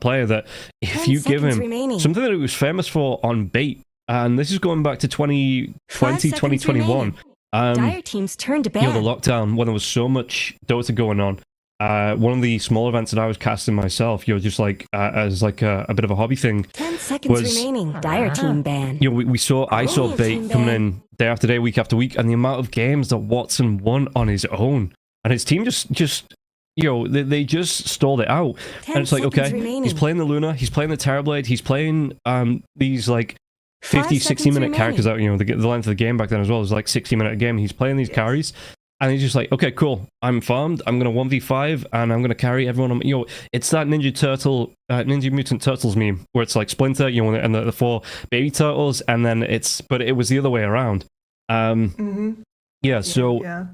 player that if you give him something that he was famous for on bait, and this is going back to 2020, 2021. Dire team's turn to ban. You know, the lockdown, when there was so much Dota going on. One of the small events that I was casting myself, you know, just like as like a bit of a hobby thing. 10 seconds remaining. Dire team ban. You know, I saw bait coming in day after day, week after week, and the amount of games that Watson won on his own, and his team just you know, they just stalled it out. And it's like, okay, he's playing the Luna, he's playing the Terrorblade, he's playing these like 50, 60-minute characters out. You know, the length of the game back then as well was like 60-minute a game. He's playing these carries. And he's just like, okay, cool. I'm farmed. I'm gonna 1v5, and I'm gonna carry everyone on. You know, it's that Ninja Mutant Turtles meme where it's like Splinter, you know, and the 4 baby turtles, and then but it was the other way around. Yeah. So. Yeah.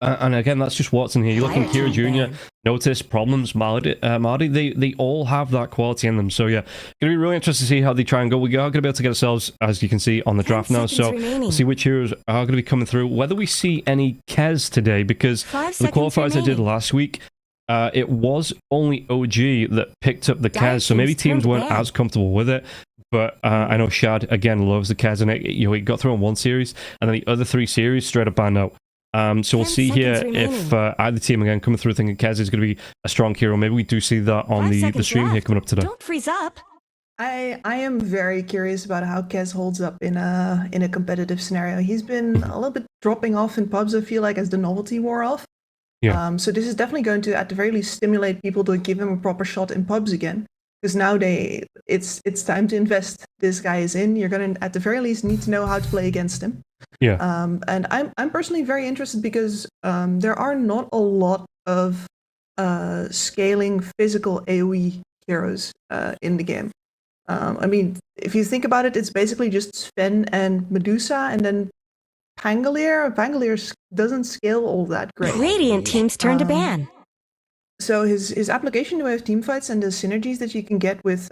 And again, that's just Watson here. You look at Kira Jr., Notice, Problems, Marty, they all have that quality in them. So yeah, going to be really interested to see how they try and go. We are going to be able to get ourselves, as you can see, on the draft now. So we'll see which heroes are going to be coming through. Whether we see any Kez today, because the qualifiers I did last week, it was only OG that picked up the Kez. So maybe teams weren't as comfortable with it. But I know Shad, again, loves the Kez, and he got through in one series, and then the other 3 series straight up banned out. So we'll see here if either team, again, coming through thinking Kez is going to be a strong hero. Maybe we do see that on the stream here coming up today. Don't freeze up. I am very curious about how Kez holds up in a competitive scenario. He's been a little bit dropping off in pubs, I feel like, as the novelty wore off. Yeah. So this is definitely going to, at the very least, stimulate people to give him a proper shot in pubs again. Because now it's time to invest. This guy is in. You're going to, at the very least, need to know how to play against him. Yeah. And I'm personally very interested because there are not a lot of scaling physical AoE heroes in the game. I mean, if you think about it, it's basically just Sven and Medusa, and then Pangolier. Pangolier doesn't scale all that great. Radiant team's turn to ban. So his application to have teamfights and the synergies that you can get with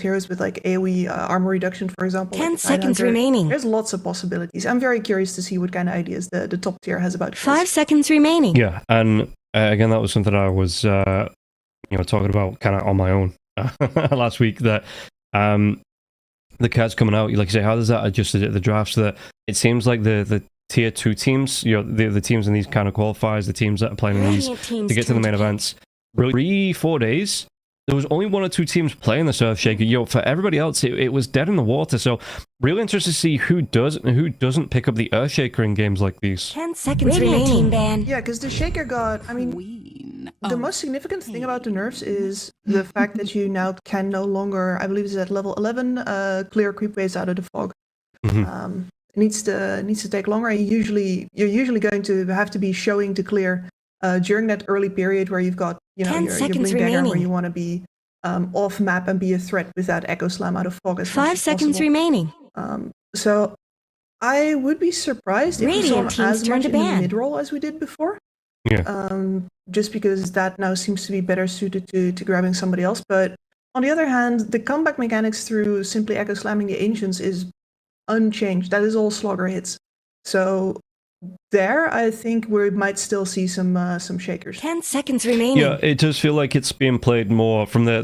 heroes with like AoE armor reduction, for example. 10 like seconds remaining. There's lots of possibilities. I'm very curious to see what kind of ideas the top tier has about 5 seconds remaining. Yeah, and again, that was something I was talking about kind of on my own last week. That the Kez coming out, like you say, how does that adjust the draft so that it seems like the tier 2 teams, you know, the teams in these kind of qualifiers, the teams that are playing in these to get to the main events, really 3-4 days, there was only 1 or 2 teams playing the Earthshaker. You know, for everybody else, it was dead in the water. So really interested to see who does and who doesn't pick up the Earthshaker in games like these. 10 seconds remaining. Yeah, because the Shaker got, I mean, the most significant thing about the nerfs is the fact that you now can no longer, I believe it's at level 11, clear creep waves out of the fog. It needs to take longer. You're usually going to have to be showing to clear during that early period where you've got, you know, your blink dagger, where you want to be off map and be a threat with that echo slam out of fog as 5 seconds remaining. So I would be surprised if we saw as much in the mid roll as we did before. Yeah. Just because that now seems to be better suited to grabbing somebody else. But on the other hand, the comeback mechanics through simply echo slamming the ancients is unchanged. That is all slogger hits. So there, I think we might still see some shakers. 10 seconds remaining. Yeah, it does feel like it's being played more from the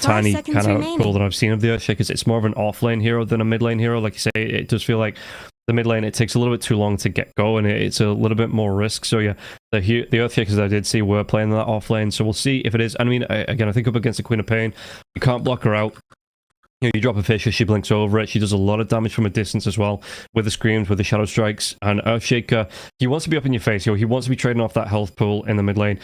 tiny kind of pull that I've seen of the Earthshakers. It's more of an off-lane hero than a mid-lane hero. Like you say, it does feel like the mid-lane, it takes a little bit too long to get going. It's a little bit more risk. So yeah, the Earthshakers I did see were playing that off-lane. So we'll see if it is. I mean, again, I think up against the Queen of Pain, you can't block her out. You know, you drop a Fisher, she blinks over it. She does a lot of damage from a distance as well, with the screams, with the shadow strikes. And Earthshaker, he wants to be up in your face. You know, he wants to be trading off that health pool in the mid lane,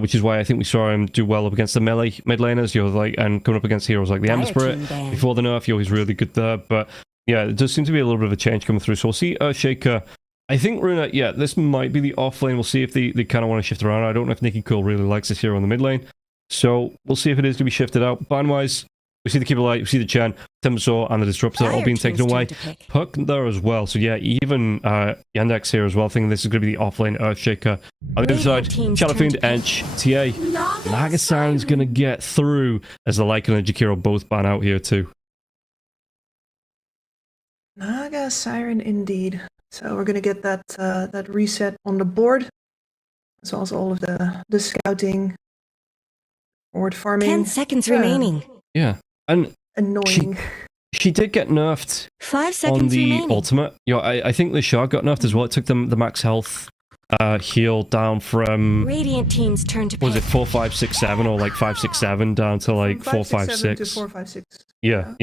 which is why I think we saw him do well up against the melee mid laners. You know, like, and coming up against heroes like the Ember Spirit before the nerf. You know, he's really good there. But yeah, it does seem to be a little bit of a change coming through. So we'll see Earthshaker. I think Runa, yeah, this might be the off lane. We'll see if they kind of want to shift around. I don't know if Nicky Cool really likes this hero in the mid lane. So we'll see if it is going to be shifted out. Ban-wise, we see the Keeper Light, we see the Chen, Timbersaw, and the Disruptor all being taken away. Puck there as well. So yeah, even Yandex here as well, thinking this is going to be the offlane Earthshaker. On the other side, Shadow Fiend, Ench, TA. Naga Siren's going to get through as the Lycan and Jakiro both ban out here too. Naga Siren indeed. So we're going to get that reset on the board. As well as all of the scouting. Forward farming. 10 seconds remaining. Yeah, and Annoying. she did get nerfed 5 seconds on the remaining. ultimate. I think the Shard got nerfed as well. It took them the max health heal down from Radiant team's turn to was it 4, 5, 6, 7 or like 5, 6, 7 down to like 4, 5, 6. To 4, 5, 6. Yeah.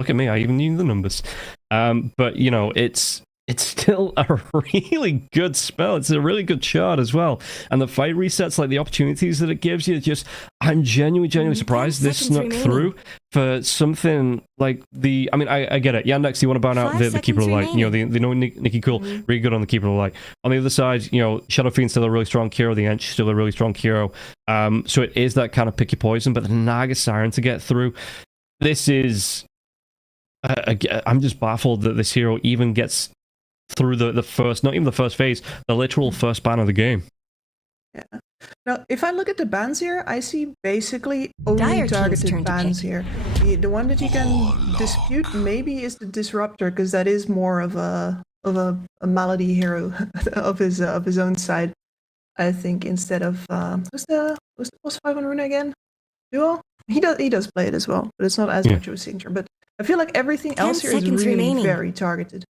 Look at me, I even knew the numbers. But you know, it's still a really good spell. It's a really good shard as well. And the fight resets, like the opportunities that it gives you, just I'm genuinely surprised this snuck through for something like the. I mean, I get it. Yandex, you want to ban out the Keeper of Light. You know, they know Nikki Cool, really good on the Keeper of Light. On the other side, you know, Shadow Fiend's still a really strong hero. The Ench still a really strong hero. So it is that kind of pick your poison. But the Naga Siren to get through, this is. I'm just baffled that this hero even gets through the first, not even the first phase, the literal first ban of the game. Yeah. Now, if I look at the bans here, I see basically only Dire targeted team's turn to bans here. The one that you can dispute maybe is the Disruptor, because that is more of a malady hero of his own side. I think instead of who's the plus 5 on Runa again? Duo? He does play it as well, but it's not as much of a signature. But I feel like everything else here is really very targeted.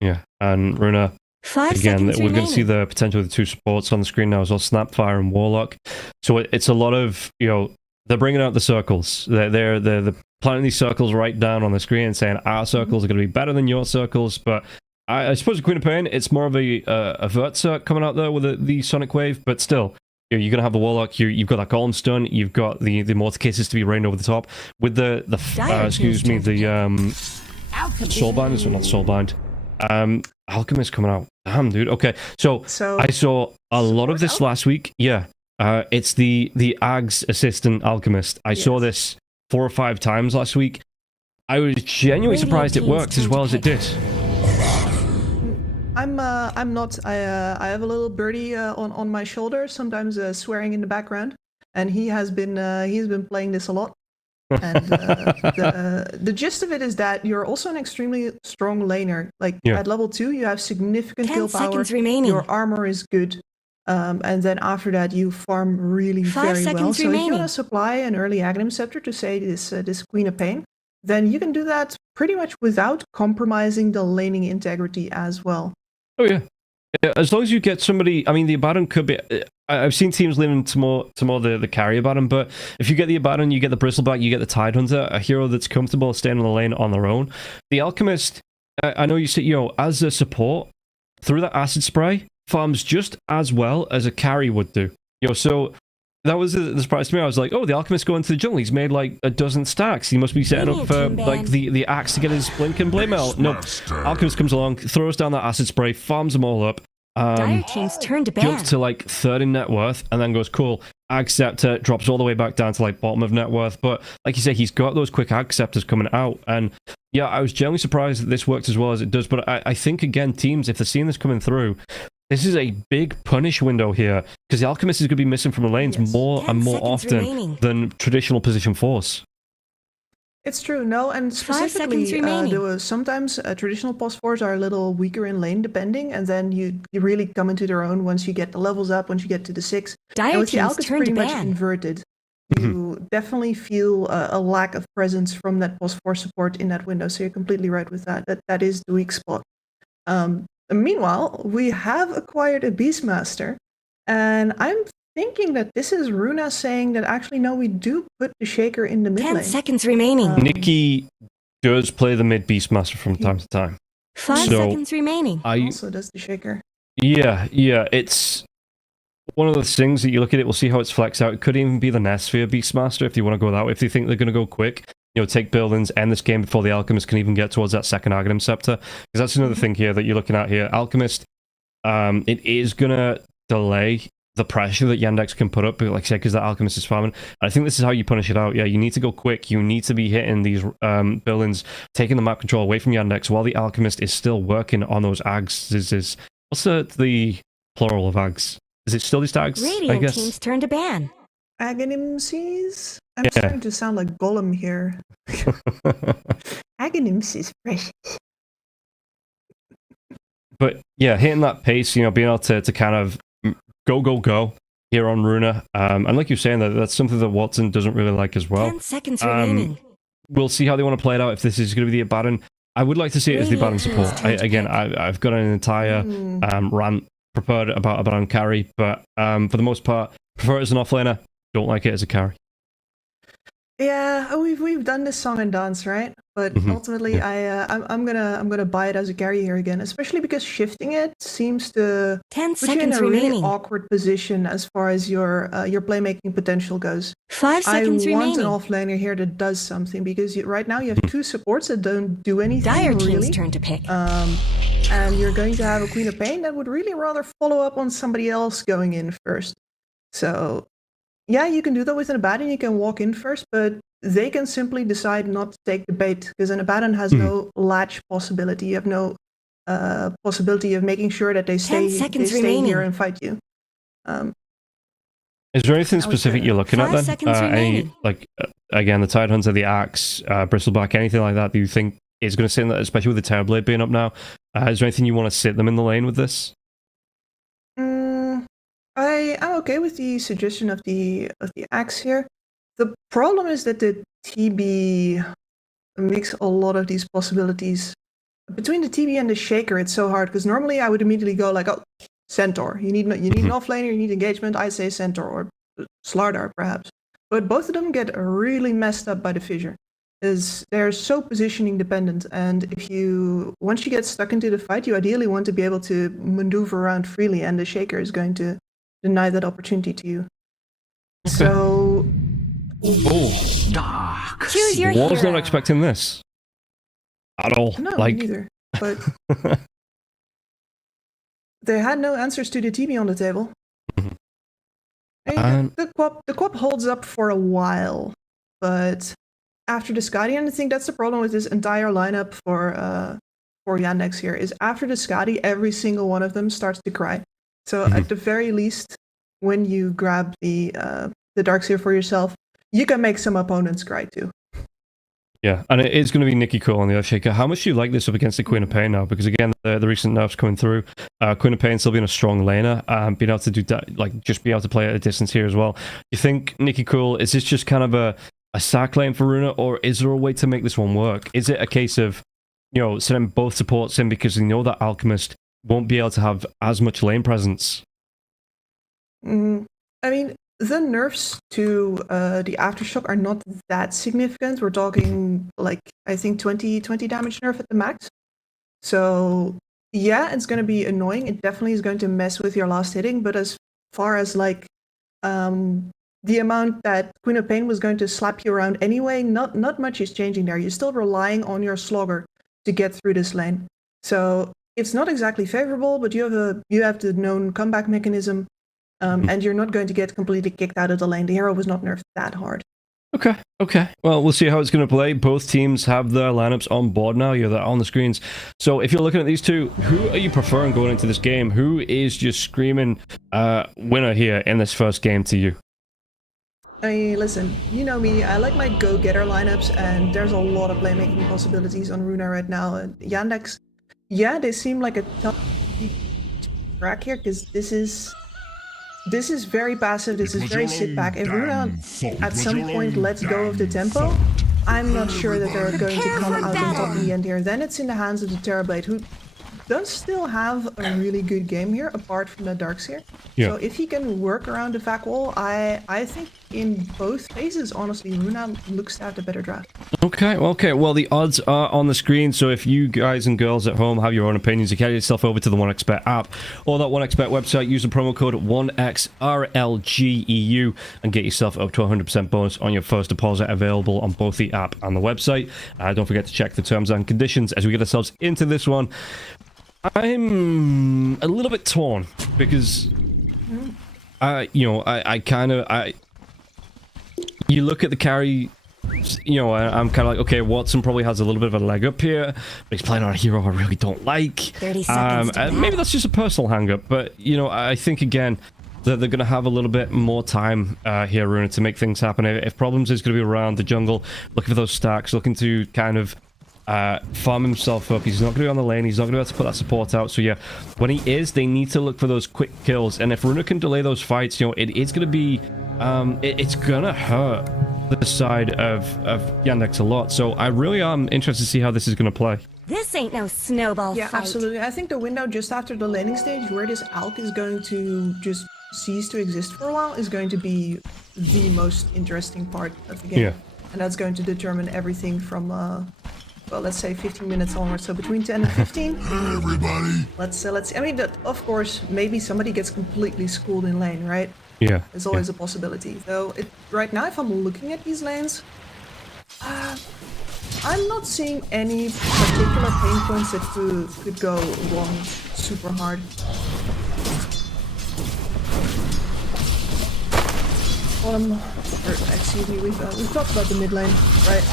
Yeah. And Runa, 5 again, seconds we're going to remaining. see the potential of the two supports on the screen now as well, Snapfire and Warlock. So it's a lot of, you know, they're bringing out the circles. They're planting these circles right down on the screen and saying our circles are going to be better than your circles. But I suppose Queen of Pain, it's more of a vert circ coming out there with the Sonic Wave, but still. You're going to have the Warlock, you've got that Golem Stun, you've got the Mortar Cases to be rained over the top. With the Soulbind, is not Soulbind. Alchemist coming out. Damn, dude. Okay, so I saw a lot of this last week. Yeah, it's the Ags Assistant Alchemist. I saw this 4 or 5 times last week. I was genuinely surprised it worked as well as it did. I'm not. I have a little birdie on my shoulder, sometimes swearing in the background, and he's been playing this a lot. And the gist of it is that you're also an extremely strong laner. Like at level 2, you have significant kill power. Your armor is good, and then after that, you farm really very well. So if you want to supply an early Aghanim Scepter to say this Queen of Pain, then you can do that pretty much without compromising the laning integrity as well. Oh yeah, as long as you get somebody. I mean, the Abaddon could be. I've seen teams leaning to more the carry Abaddon, but if you get the Abaddon, you get the Bristleback, you get the Tidehunter, a hero that's comfortable staying in the lane on their own. The Alchemist, I know you say, as a support through that acid spray, farms just as well as a carry would do. So that was the surprise to me. I was like, oh, the Alchemist going to the jungle. He's made like a dozen stacks. He must be setting up for like the axe to get his blink and blade mail. No, Alchemist comes along, throws down that acid spray, farms them all up. Dire team's turn to ban. Jumps to like 3rd in net worth, and then goes, cool, Ag Scepter, drops all the way back down to like bottom of net worth. But like you say, he's got those quick Ag Scepters coming out. And yeah, I was genuinely surprised that this worked as well as it does. But I think, again, teams, if they're seeing this coming through, this is a big punish window here, because the Alchemist is going to be missing from the lanes more and more often than traditional position force. It's true, no, and specifically, there was sometimes traditional post fours are a little weaker in lane, depending, and then you really come into their own once you get the levels up, once you get to the 6. And with the Alch, it's pretty much inverted. You definitely feel a lack of presence from that post 4 support in that window, so you're completely right with that. That is the weak spot. Meanwhile, we have acquired a Beastmaster, and I'm thinking that this is Runa saying that actually no, we do put the Shaker in the mid lane. 10 seconds remaining. Nikki does play the mid Beastmaster from time to time. 5 seconds remaining. Also does the Shaker. Yeah, it's one of those things that you look at it, we'll see how it's flexed out. It could even be the Nesphere Beastmaster if you want to go that way, if they think they're going to go quick. Take buildings, end this game before the Alchemist can even get towards that second Aghanim Scepter. Because that's another thing here that you're looking at here. Alchemist, it is going to delay the pressure that Yandex can put up, like I said, because the Alchemist is farming. I think this is how you punish it out. Yeah, you need to go quick. You need to be hitting these buildings, taking the map control away from Yandex while the Alchemist is still working on those Ags. What's the plural of Ags? Is it still these Ags? Radiant team's turn to ban. Aghanimses? I'm starting to sound like Gollum here. Aghanimses, precious. But yeah, hitting that pace, being able to kind of go. here on Runa. And like you're saying, that's something that Watson doesn't really like as well. 10 seconds remaining. We'll see how they want to play it out, if this is going to be the Abaddon. I would like to see it as the Abaddon support. I've got an entire rant prepared about Abaddon carry, but for the most part, prefer it as an offlaner, don't like it as a carry. Yeah, we've done this song and dance, right? But ultimately, I'm gonna buy it as a carry here again, especially because shifting it seems to 10 put you in seconds a really remaining. awkward position as far as your playmaking potential goes. 5 seconds I want remaining. an offlaner here that does something, because right now you have two supports that don't do anything Dire really. team's turn to pick. And you're going to have a Queen of Pain that would really rather follow up on somebody else going in first. So, yeah, you can do that with an Abaddon, you can walk in first, but they can simply decide not to take the bait, because an Abaddon has no latch possibility. You have no possibility of making sure that they stay here and fight you. Is there anything specific you're looking at then? 5 seconds remaining. Again, the Tidehunter, the Axe, Bristleback, anything like that, do you think is going to sit in that, especially with the Terrorblade being up now? Is there anything you want to sit them in the lane with this? I'm okay with the suggestion of the Axe here. The problem is that the TB makes a lot of these possibilities. Between the TB and the Shaker, it's so hard, because normally I would immediately go like, oh, Centaur. You need an offlaner, you need engagement, I say Centaur, or Slardar perhaps. But both of them get really messed up by the Fissure, is they're so positioning dependent, and once you get stuck into the fight, you ideally want to be able to maneuver around freely, and the Shaker is going to deny that opportunity to you. Okay. So... Oh, dark. Choose your hero. Was not expecting this at all. No, neither. But they had no answers to the TB on the table. The Quap holds up for a while, but after the Skadi, and I think that's the problem with this entire lineup for Yandex here, is after the Skadi, every single one of them starts to cry. So at the very least, when you grab the Darkseer for yourself, you can make some opponents cry too. Yeah, and it is going to be Nikki Cole on the Earthshaker. How much do you like this up against the Queen of Pain now? Because again, the recent nerfs coming through, Queen of Pain still being a strong laner, being able to do that, like just be able to play at a distance here as well. You think Nikki Cole, is this just kind of a sack lane for Runa, or is there a way to make this one work? Is it a case of, sending both supports in because they know that Alchemist won't be able to have as much lane presence? I mean, the nerfs to the Aftershock are not that significant. We're talking, I think 20 damage nerf at the max. So, yeah, it's going to be annoying. It definitely is going to mess with your last hitting, but as far as, the amount that Queen of Pain was going to slap you around anyway, not much is changing there. You're still relying on your Slogger to get through this lane. So, it's not exactly favorable, but you have the known comeback mechanism. And you're not going to get completely kicked out of the lane. The hero was not nerfed that hard. Okay. Well, we'll see how it's going to play. Both teams have their lineups on board now. You're on the screens. So if you're looking at these two, who are you preferring going into this game? Who is just screaming winner here in this first game to you? Listen, you know me. I like my go-getter lineups, and there's a lot of playmaking possibilities on Runa right now. Yandex, yeah, they seem like a tough track here, because this is very passive, this is very sit back. If Runa at some point lets go of the tempo, I'm not sure that they're going to come out on top in the end here. Then it's in the hands of the Terrorblade, who does still have a really good game here, apart from the Darkseer. Yeah. So if he can work around the Vac wall, I think in both phases, honestly, Runa looks to have the better draft. Okay. Well, the odds are on the screen, so if you guys and girls at home have your own opinions, you carry yourself over to the 1xBet app or that 1xBet website, use the promo code 1XRLGEU and get yourself up to 100% bonus on your first deposit, available on both the app and the website. Don't forget to check the terms and conditions as we get ourselves into this one. I'm a little bit torn because, you look at the carry, I'm kind of like, okay, Watson probably has a little bit of a leg up here, but he's playing on a hero I really don't like. 30 seconds maybe that's just a personal hang-up, but, I think, again, that they're going to have a little bit more time here, Runa, to make things happen. If Problems is going to be around the jungle, looking for those stacks, looking to kind of farm himself up. He's not going to be on the lane. He's not going to be able to put that support out. So yeah, when he is, they need to look for those quick kills. And if Runa can delay those fights, you know, it is going to be, it's going to hurt the side of Yandex a lot. So I really am interested to see how this is going to play. This ain't no snowball Yeah, fight. absolutely. I think the window just after the landing stage where this Alk is going to just cease to exist for a while is going to be the most interesting part of the game. Yeah. And that's going to determine everything from, well, let's say 15 minutes onwards. So between 10 and 15. Hey, everybody. Let's see. I mean, that, of course, maybe somebody gets completely schooled in lane, right? Yeah. There's always a possibility. So right now, if I'm looking at these lanes, I'm not seeing any particular pain points that could go wrong super hard. Excuse me, we've talked about the mid lane, right?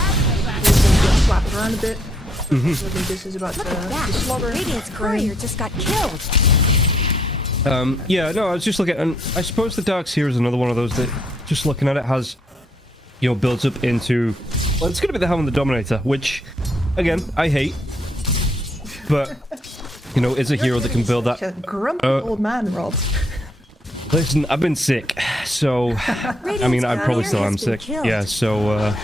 We've been just slapping around a bit. Unfortunately, this is about the slugger. Radiant's courier just got killed. Yeah, no, I was just looking at, and I suppose the Dark Seer is another one of those that, just looking at it, has, you know, builds up into, well, it's going to be the Helm of the Dominator, which, again, I hate, but, you know, is a hero that can build that. Such a grumpy old man, Rob. Listen, I've been sick, so, I mean, I probably still am sick. Yeah, so,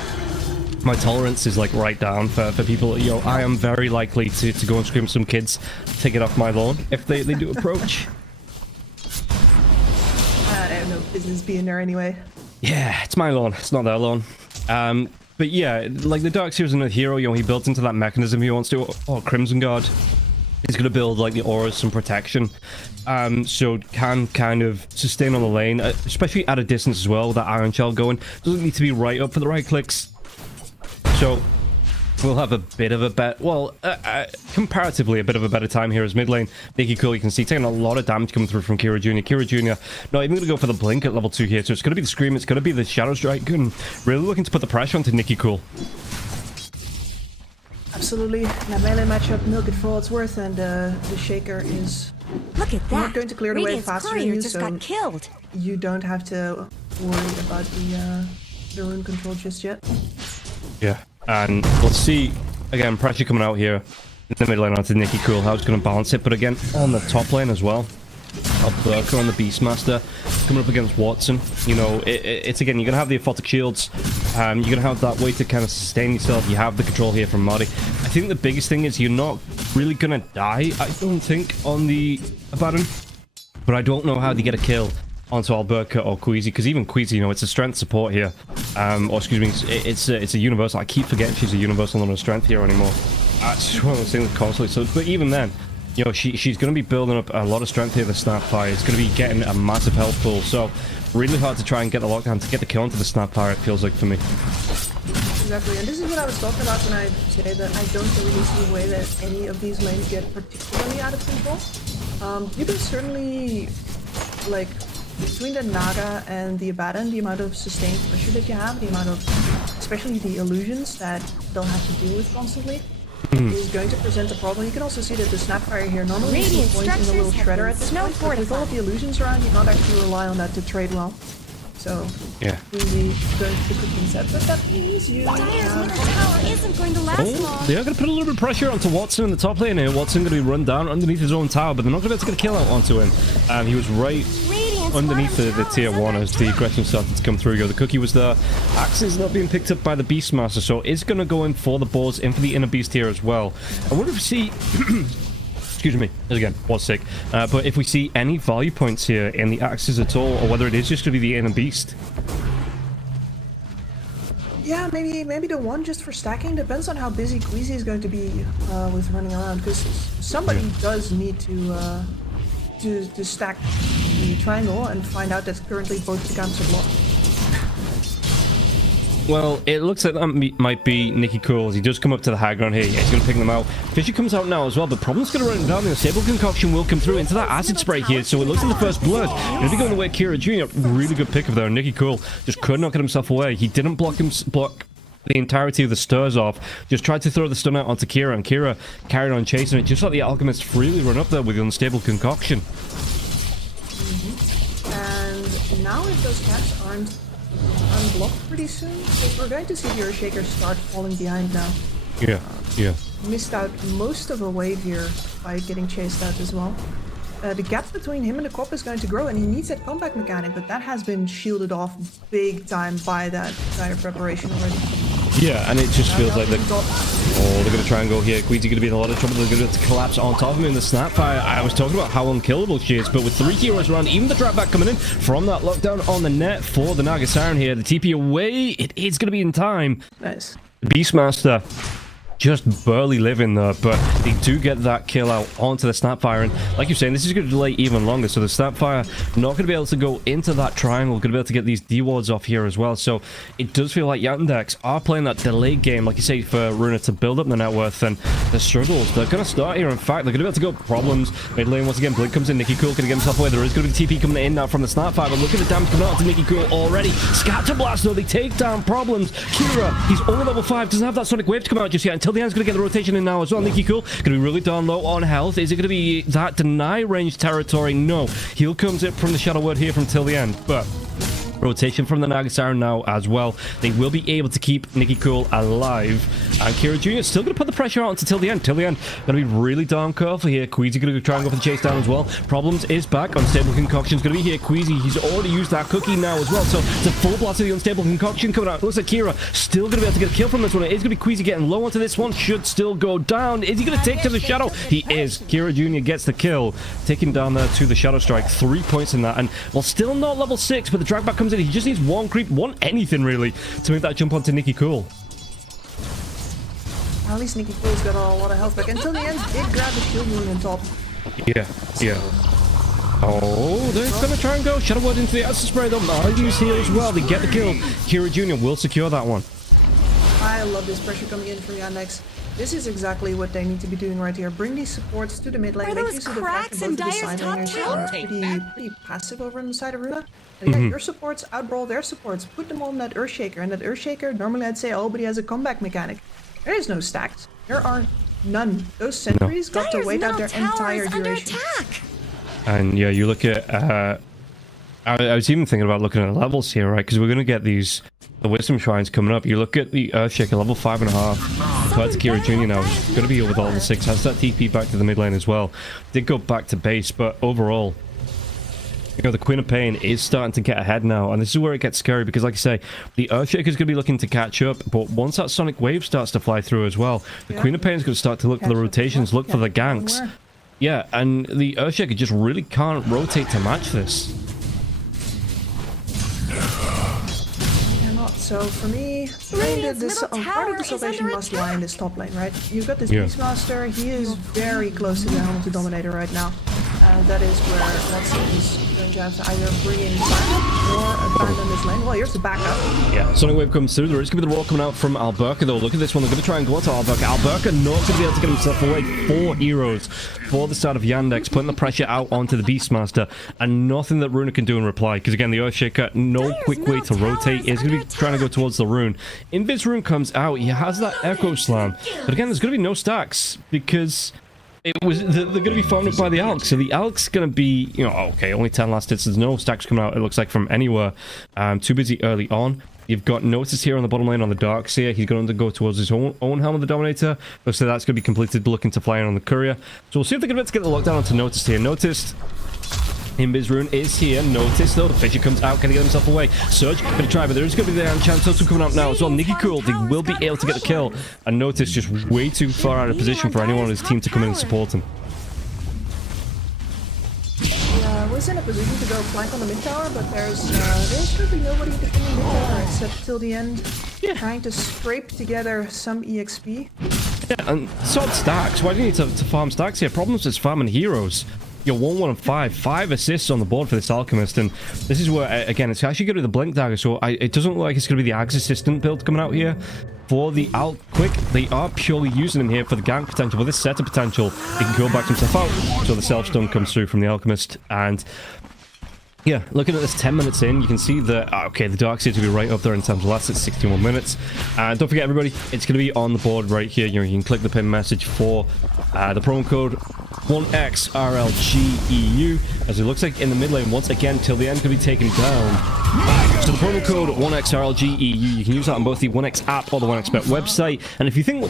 my tolerance is, like, right down for people. You know, I am very likely to go and scream some kids, take it off my lawn if they do approach. I have no business being there anyway. Yeah, it's my lawn. It's not their lawn. But yeah, like the Dark Seer is another hero. You know, he built into that mechanism he wants to. Oh, Crimson Guard. He's going to build like the auras, some protection. So can kind of sustain on the lane, especially at a distance as well. That Iron Shell going doesn't need to be right up for the right clicks. So we'll have a bit of a bet. Well, comparatively a bit of a better time here as mid lane. Nicky Cool, you can see, taking a lot of damage coming through from Kira Jr. Kira Jr. not even going to go for the blink at level 2 here. So it's going to be the Scream, it's going to be the Shadow Strike, and really looking to put the pressure onto Nicky Cool. Absolutely. In that melee matchup, milk it for all it's worth, and the Shaker is Look at that. not going to clear the way Radiant's faster than courier you, just so got killed. you don't have to worry about the rune control just yet. Yeah, and we'll see, again, pressure coming out here in the mid lane onto Nicky Cool. How it's going to balance it, but again, on the top lane as well. Burker on the Beastmaster coming up against Watson. You know, it's again, you're going to have the Aphotic Shields. You're going to have that way to kind of sustain yourself. You have the control here from Marty. I think the biggest thing is you're not really going to die, I don't think, on the Abaddon. But I don't know how they get a kill onto Alberca or Queasy, because even Queasy, you know, it's a strength support here. Or excuse me, it's a universal. I keep forgetting she's a universal, not a strength hero anymore. It's just one of those things constantly. So, but even then, you know, she's going to be building up a lot of strength here, the Snapfire. It's going to be getting a massive health pool. So, really hard to try and get the lockdown, to get the kill onto the Snapfire, it feels like, for me. Exactly, and this is what I was talking about when I say that I don't really see a way that any of these lanes get particularly out of control. You can certainly, like, between the Naga and the Abaddon, the amount of sustained pressure that you have, the amount of, especially the illusions that they'll have to deal with constantly, is going to present a problem. You can also see that the Snapfire here normally is point in the little shredder at this point, but with all of the illusions around, you can't actually rely on that to trade well. So, yeah, really going to the cooking set, but that means you Dire's middle tower isn't going to last long. They are going to put a little bit of pressure onto Watson in the top lane here. Watson going to be run down underneath his own tower, but they're not going to be able to get a kill out onto him. He was right underneath the tier 1 as the aggression started to come through. The cookie was there. Axe is not being picked up by the Beastmaster, so it's going to go in for the boards, in for the inner beast here as well. I wonder if we see... Excuse me, again, was sick. But if we see any value points here in the axes at all, or whether it is just going to be the inner beast. Yeah, maybe the one just for stacking. Depends on how busy Queasy is going to be with running around, because somebody does need to stack the triangle and find out that currently both the camps are blocked. Well, it looks like that might be Nicky Cool. He does come up to the high ground here. Yeah, he's going to pick them out. Fisher comes out now as well, but Problem's going to run him down. The Unstable Concoction will come through into that acid spray here, so it looks like the first blood. Going to be going away Kira Jr. Really good pick of there. Nicky Cool just could not get himself away. He didn't block the entirety of the stirs off. Just tried to throw the stun out onto Kira, and Kira carried on chasing it. Just let the Alchemist freely run up there with the Unstable Concoction. And now if those cats aren't unblocked pretty soon, because we're going to see your Shaker start falling behind now. Yeah, yeah. missed out most of a wave here by getting chased out as well. The gap between him and the Cop is going to grow, and he needs that comeback mechanic, but that has been shielded off big time by that dire preparation already. Yeah, and it just feels like they're going to try and go here. Queasy going to be in a lot of trouble. They're going to have to collapse on top of him in the Snapfire. I was talking about how unkillable she is, but with 3 heroes around, even the trap back coming in from that lockdown on the net for the Naga Siren here. The TP away, it is going to be in time. Nice. Beastmaster just barely living there, but they do get that kill out onto the Snapfire, and like you're saying, this is going to delay even longer, so the Snapfire not going to be able to go into that triangle, going to be able to get these D-wards off here as well, so it does feel like Yandex are playing that delayed game, like you say, for Runa to build up the net worth, and the struggles, they're going to start here. In fact, they're going to be able to go problems. Mid lane once again, Blink comes in, Nicky Cool going to get himself away. There is going to be TP coming in now from the Snapfire, but look at the damage coming out to Nicky Cool already. Scatter Blast though, they take down problems. Kira, he's only level 5, doesn't have that Sonic Wave to come out just yet, until the end's going to get the rotation in now as well. Nicky Cool going to be really darn low on health. Is it going to be that deny range territory? No. Heal comes in from the Shadow Word here from till the end, but rotation from the Naga Siren now as well. They will be able to keep Nicky Cool alive. And Kira Jr. is still going to put the pressure out until the end. Till the end. Going to be really darn careful here. Queasy going to try and go for the chase down as well. Problems is back. Unstable Concoction's going to be here. Queasy, he's already used that cookie now as well. So it's a full blast of the Unstable Concoction coming out. Looks like Kira still going to be able to get a kill from this one. It is going to be Queasy getting low onto this one. Should still go down. Is he going to take to the Shadow? He is. Kira Jr. gets the kill. Taking down there to the Shadow Strike. 3 points in that. And well, still not level 6, but the drag back comes in. He just needs one creep, one anything really, to make that jump onto Nicky Cool. At least Nicky Cool's got a lot of health back. Until the end, did grab the shield rune on top. Yeah, yeah. Oh, they're going to try and go. Shadow Word into the acid spray though. I'll use heal as well. They get the kill. Kira Jr. will secure that one. I love this pressure coming in from Yandex. This is exactly what they need to be doing right here. Bring these supports to the mid lane. Make use of the fact that both of the side laners are pretty passive over on the side of Runa. And yeah, your supports outbrawl their supports. Put them on that Earthshaker. And that Earthshaker, normally I'd say, oh, but he has a comeback mechanic. There is no stacks. There are none. Those sentries got to wait out their entire duration. And yeah, you look at... I was even thinking about looking at levels here, right? Because we're going to get the Wisdom Shrines coming up. You look at the Earthshaker, level 5.5. Compared to Kira Jr. now, he's going to be over the level 6. Has that TP back to the mid lane as well. Did go back to base, but overall... You know, the Queen of Pain is starting to get ahead now, and this is where it gets scary, because like I say, the Earthshaker is going to be looking to catch up, but once that Sonic Wave starts to fly through as well, the Queen of Pain is going to start to look for the rotations, look for the ganks. Yeah, and the Earthshaker just really can't rotate to match this. So for me, part of the salvation must lie in this top lane, right? You've got this Beastmaster, he is very close to the Helmet Dominator right now. That is where Watson is going to have to either bring in backup or abandon this lane. Well, here's the backup. Yeah, Sonic Wave comes through. There is going to be the roll coming out from Alberca, though. Look at this one. They're going to try and go to Alberca. Alberca not going to be able to get himself away. 4 heroes for the side of Yandex, putting the pressure out onto the Beastmaster, and nothing that Runa can do in reply. Because again, the Earthshaker, no quick way to rotate. Is going to be trying to go towards the rune. Invis rune comes out. He has that Echo Slam. But again, there's going to be no stacks because... they're going to be farmed up by the Alks, so the Alks going to be, you know, okay, only 10 last hits, there's no stacks coming out, it looks like, from anywhere. Too busy early on. You've got Notice here on the bottom lane on the Darkseer. He's going to go towards his own Helm of the Dominator. Looks like that's going to be completed, looking to fly in on the Courier. So we'll see if they're going to be able to get the lockdown onto Notice here. Notice... Invis rune is here. Notice though, the Fisher comes out, can he get himself away? Surge, going to try, but there is going to be the Unchained Totem coming out now as well. Nicky Cool, they will be able to get the kill. And Notice just way too far out of position for anyone on his team to come in and support him. Yeah, was in a position to go flank on the mid tower, but there's going to be nobody defending mid tower except till the end. Trying to scrape together some EXP. Yeah, and sort stacks. Why do you need to farm stacks here? Problems is farming heroes. You're 1-1 and 5 assists on the board for this Alchemist, and this is where, again, it's actually going to be the Blink Dagger, so it doesn't look like it's going to be the Axe Assistant build coming out here. For the Alt Quick, they are purely using him here for the gank potential, for this setup potential. He can go back himself out, so the self-stun comes through from the Alchemist, and Yeah, looking at this 10 minutes in, you can see that, okay, the Dark seems to be right up there in terms of last at 61 minutes. And don't forget, everybody, it's going to be on the board right here. You know, you can click the pin message for the promo code 1XRLGEU, as it looks like in the mid lane, once again, till the end can be taken down. So the promo code 1XRLGEU, you can use that on both the 1X app or the 1xBet website. And if you think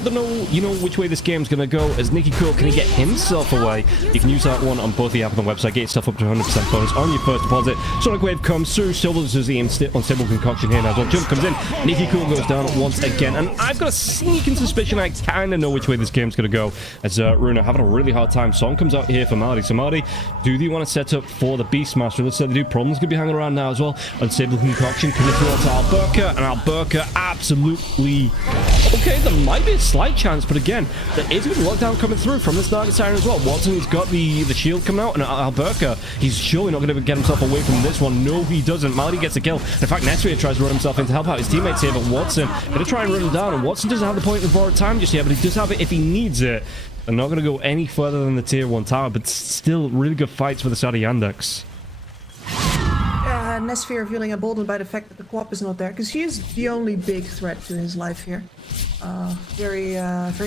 you know which way this game's going to go, as Nicky Cool can he get himself away, you can use that one on both the app and the website, get yourself up to 100% bonus on your first deposit. Sonic Wave comes through, Silver loses the unstable concoction here now as well. Jump comes in, Nicky Cool goes down once again, and I've got a sneaking suspicion I kind of know which way this game's going to go, as Runa having a really hard time. Song comes out here for Marty. So Marty, do they want to set up for the Beastmaster? Let's say they do. Problem's going to be hanging around now as well. Unstable concoction coming through onto Alberca, and Alberca absolutely... Okay, there might be a slight chance, but again, there is a bit of lockdown coming through from this Naga Siren as well. Watson, he's got the shield coming out, and Alberca, he's surely not going to get himself away from this one. No, he doesn't. Malady gets a kill. In fact, Nesria tries to run himself in to help out his teammates here, but Watson going to try and run him down, and Watson doesn't have the point of borrowed time just yet, but he does have it if he needs it. They're not going to go any further than the tier 1 tower, but still really good fights for the side of Yandex. Nesfear feeling emboldened by the fact that the co-op is not there, because he is the only big threat to his life here. Very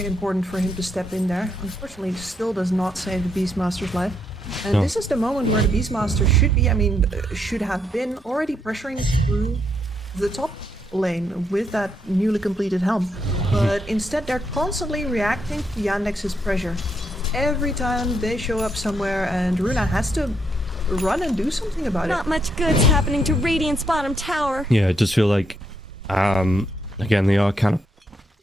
important for him to step in there. Unfortunately, still does not save the Beastmaster's life. And no. This is the moment where the Beastmaster should have been already pressuring through the top lane with that newly completed helm. But instead, they're constantly reacting to Yandex's pressure. Every time they show up somewhere, and Runa has to run and do something about it. Not much good's happening to Radiant's bottom tower. Yeah, it does feel like, again, they are kind of...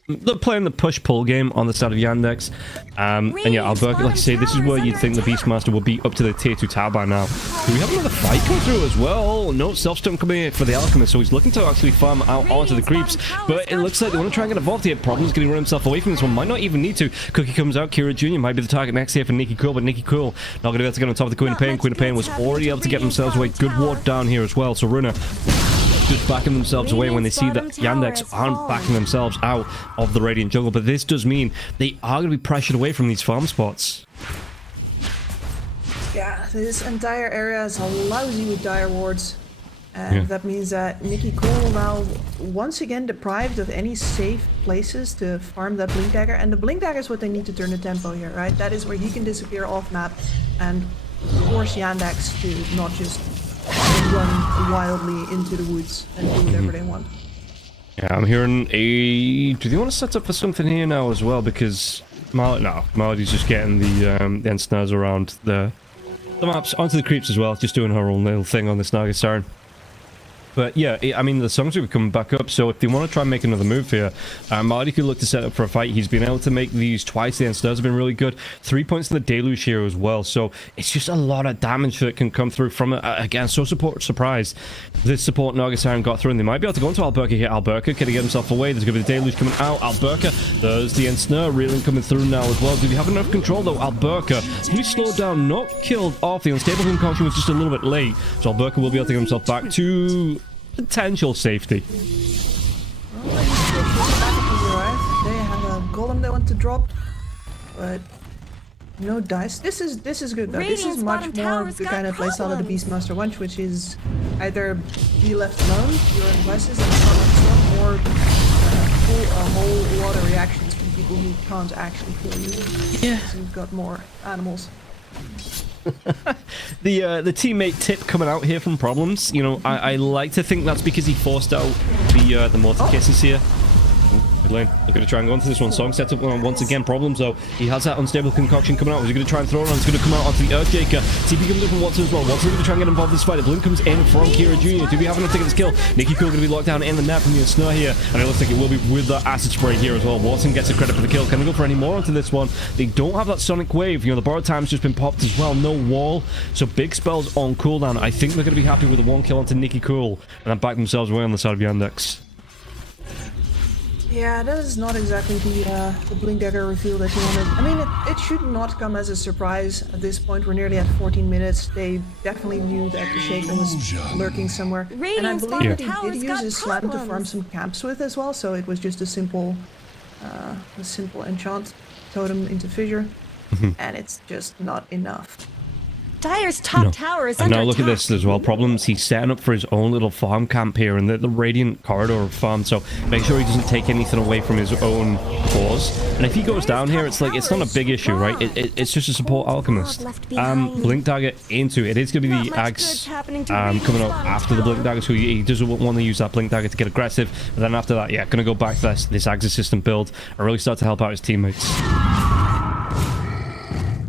They're playing the push-pull game on the side of Yandex. And yeah, Alberca, like I say, this is where you'd think the Beastmaster would be up to the tier 2 tower by now. Do we have another fight come through as well? No, Self-Stone coming in for the Alchemist, so he's looking to actually farm out onto the creeps. But it looks like they want to try and get involved here. Problem's getting run himself away from this one. Might not even need to. Cookie comes out. Kira Jr. might be the target next here for Nicky Cool, but Nicky Cool not going to be able to get on top of the Queen of Pain. Queen of Pain was already able to get themselves away. Good ward down here as well. So Runa just backing themselves away when they see that Yandex aren't backing themselves out of the Radiant jungle. But this does mean they are going to be pressured away from these farm spots. Yeah, this entire area is lousy with dire wards. And that means that Nicky Cool now once again deprived of any safe places to farm that Blink Dagger. And the Blink Dagger is what they need to turn the tempo here, right? That is where he can disappear off map and force Yandex to not just run wildly into the woods and do whatever they want. Yeah, I'm hearing a... Do they want to set up for something here now as well? Because Melody's just getting the ensnares around the maps onto the creeps as well, just doing her own little thing on this Naga Siren. But yeah, I mean, the songs will be coming back up, so if they want to try and make another move here, Marty could look to set up for a fight. He's been able to make these twice. The ensnares have been really good. 3 points in the deluge here as well, so it's just a lot of damage that can come through from it. Again, so surprised this support Naga Siren got through, and they might be able to go into Alberca here. Alberca, can he get himself away? There's going to be the deluge coming out. Alberca, there's the ensnare reeling coming through now as well. Do we have enough control though? Alberca, he slowed down, not killed off. The unstable concoction was just a little bit late, so Alberca will be able to get himself back to potential safety. Well, they have a golem they want to drop, but no dice. This is good though. This is much more the kind of playstyle of the Beastmaster Wench, which is either be left alone to your own devices and or pull a whole lot of reactions from people who can't actually kill you. Yeah. So you've got more animals. The teammate tip coming out here from Problems, you know, I like to think that's because he forced out the mortar kisses here. Good lane. They're going to try and go into this one. Song sets up once again. Problems though. He has that unstable concoction coming out. He's going to try and throw it on. It's going to come out onto the Earthshaker. TP comes in from Watson as well. Watson's going to try and get involved in this fight. The Blink comes in from Kira Jr. Do we have enough to get this kill? Nicky Cool going to be locked down in the net from the snare here. And it looks like it will be with the acid spray here as well. Watson gets the credit for the kill. Can they go for any more onto this one? They don't have that Sonic Wave. You know, the borrowed time's just been popped as well. No wall. So big spells on cooldown. I think they're going to be happy with the one kill onto Nicky Cool. And then back themselves away on the side of Yandex. Yeah, that is not exactly the Blink Dagger reveal that you wanted. I mean, it should not come as a surprise at this point. We're nearly at 14 minutes. They definitely knew that the Shaker was lurking somewhere. And I believe that he did use his slam to farm some camps with as well, so it was just a simple enchant totem into fissure, and it's just not enough. Dire's top tower is And under now look at attack. this as well. Problems. He's setting up for his own little farm camp here in the Radiant corridor of farm. So make sure he doesn't take anything away from his own cause. And if he goes down here, it's like it's not a big issue, right? It's just a support alchemist. Blink dagger into it. It is going to be the Ags coming up after the blink dagger. So he doesn't want to use that blink dagger to get aggressive. But then after that, yeah, going to go back to this Ags assistant build and really start to help out his teammates.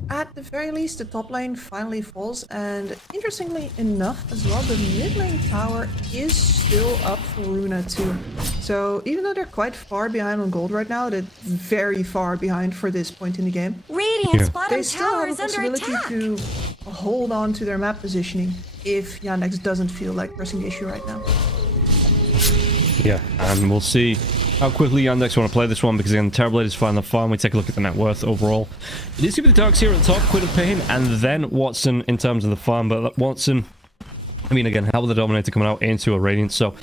At the very least, the top lane finally falls, and interestingly enough as well, the mid lane tower is still up for Runa too. So even though they're quite far behind on gold right now, they're very far behind for this point in the game. Radiant's bottom They still tower have a is under possibility attack. to hold on to their map positioning if Yandex doesn't feel like pressing the issue right now. Yeah, and we'll see how quickly Yandex want to play this one, because again, Terrorblade is fine on the farm. We take a look at the net worth overall. It is going to be the Darks here at the top, Queen of Pain, and then Watson in terms of the farm. But Watson, I mean, again, Helm of the Dominator coming out into a Radiant, so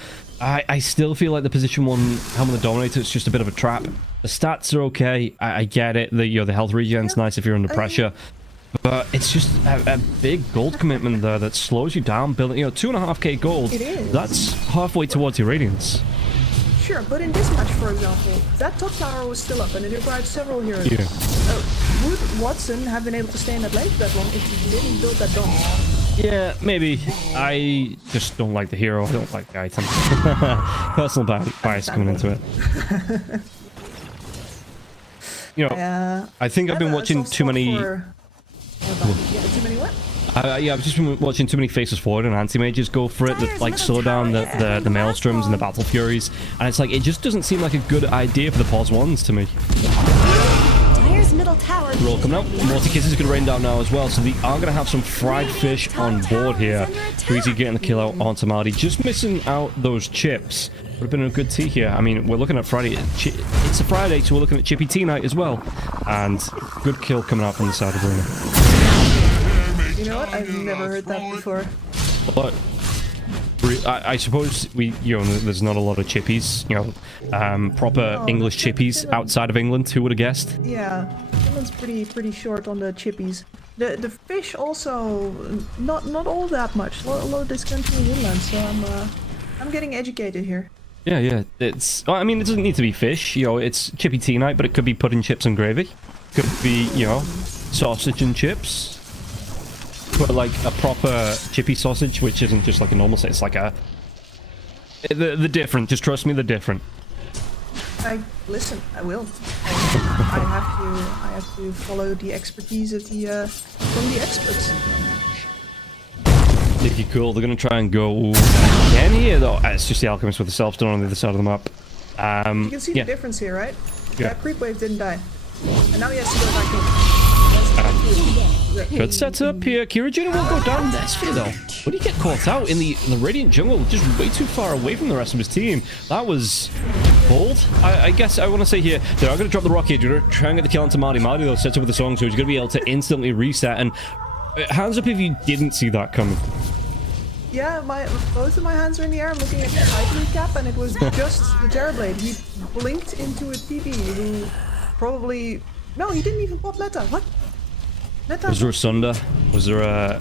I still feel like the position 1 Helm of the Dominator is just a bit of a trap. The stats are okay, I get it. The health regen's nice if you're under pressure. But it's just a big gold commitment there that slows you down. Building, 2.5k gold. It is. That's halfway towards your Radiance. Sure, but in this match, for example, that top tower was still up and it required several heroes. Yeah. Would Watson have been able to stay in that lane for that long if he didn't build that dome? Yeah, maybe. I just don't like the hero. I don't like the item. Personal bias coming into it. I think I've been watching too many... too many what? I've just been watching too many Faces Forward and anti-mages go for it that like slow down the Maelstroms and the Battle Furies, and it's like it just doesn't seem like a good idea for the pause ones to me. Dire's middle tower. Roll coming out. Multi Kisses is going to rain down now as well, so they are going to have some fried fish on board here. Breezy getting the kill out onto Marty, just missing out those chips. Would have been a good tea here. I mean, we're looking at Friday. It's a Friday, so we're looking at Chippy Tea night as well, and good kill coming out from the side of Runa. You know what? I've never heard that before. But I suppose there's not a lot of chippies, proper English chippies outside of England. Who would have guessed? Yeah, Finland's pretty short on the chippies. The fish also not all that much. A lot of this country is inland, so I'm getting educated here. Yeah. It's. I mean, it doesn't need to be fish. It's chippy tea night, but it could be pudding, chips, and gravy. Could be sausage and chips. But like a proper chippy sausage, which isn't just like a normal set. It's like the different. Just trust me, they're different. Listen, I will. I have to follow the expertise of from the experts. Nicky cool. They're gonna try and go again here though. It's just the alchemist with the self-stone on the other side of the map. You can see the difference here, right? Yeah. That creep wave didn't die, and now he has to go back in. Good setup here. Kira Jr. will go down this way though. When he get caught out in the Radiant jungle, just way too far away from the rest of his team. That was bold. I guess I want to say here, they are going to drop the rock here. They're trying to get the kill onto Marty. Marty though sets up with the song, so he's going to be able to instantly reset. And hands up if you didn't see that coming. Yeah, both of my hands are in the air. I'm looking at the height recap, and it was just the Terrorblade. He blinked into a TV who probably... No, he didn't even pop Letta. What? Letta? Was there a Sunder? Was there a...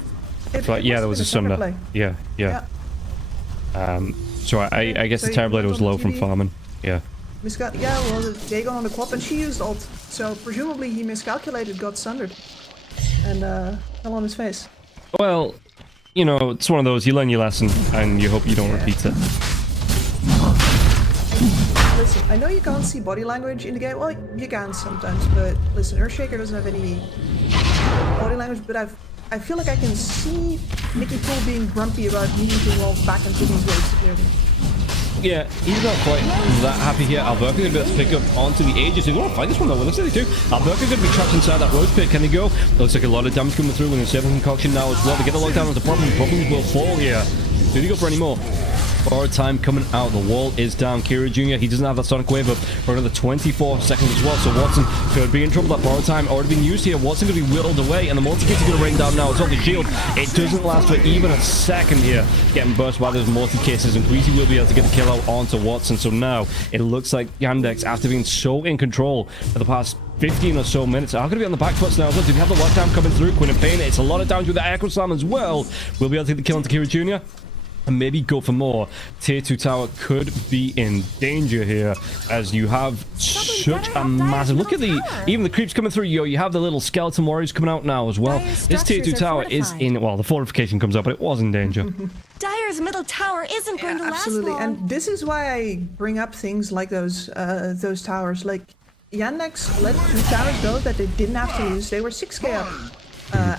Yeah, there was a Sunder. Yeah. So I guess the Terrorblade was low from farming. Yeah. Yeah, well, Dagon on the quap, and she used ult. So presumably he miscalculated, got sundered, and fell on his face. Well, it's one of those, you learn your lesson, and you hope you don't repeat it. Listen, I know you can't see body language in the game. Well, you can sometimes, but listen, Earthshaker doesn't have any body language, but I feel like I can see Nicky Poole being grumpy about needing to evolve back into these waves clearly. Yeah, he's not quite that happy here. Alberca going to be able to pick up onto the Aegis. He's going to fight this one though. It looks like they do. Alberca going to be trapped inside that rose pit. Can he go? Looks like a lot of damage coming through with the 7 concoction now as well. To get the lockdown is the problem. Problems will fall here. Do they go for any more? Borrowed time coming out. The wall is down. Kira Jr. He doesn't have that Sonic Wave up for another 24 seconds as well. So Watson could be in trouble. That borrowed time already been used here. Watson going to be whittled away, and the multi-kit is going to rain down now. It's on the shield. It doesn't last for even a second here. Getting burst by those multi-kisses, and Greasy will be able to get the kill out onto Watson. So now it looks like Yandex, after being so in control for the past 15 or so minutes. Are going to be on the back foot now. Look, do we have the lockdown coming through? Quinn and Payne, it's a lot of damage with the Echo Slam as well. We'll be able to take the kill on Kira Jr. and maybe go for more. Tier 2 tower could be in danger here, as you have such a massive... Look at even the creeps coming through. You have the little skeleton warriors coming out now as well. This Tier 2 tower is in... Well, the fortification comes up, but it was in danger. Dire's middle tower isn't going to last absolutely. long. And this is why I bring up things like those towers. Like, Yandex let 2 towers go that they didn't have to lose. They were 6k up.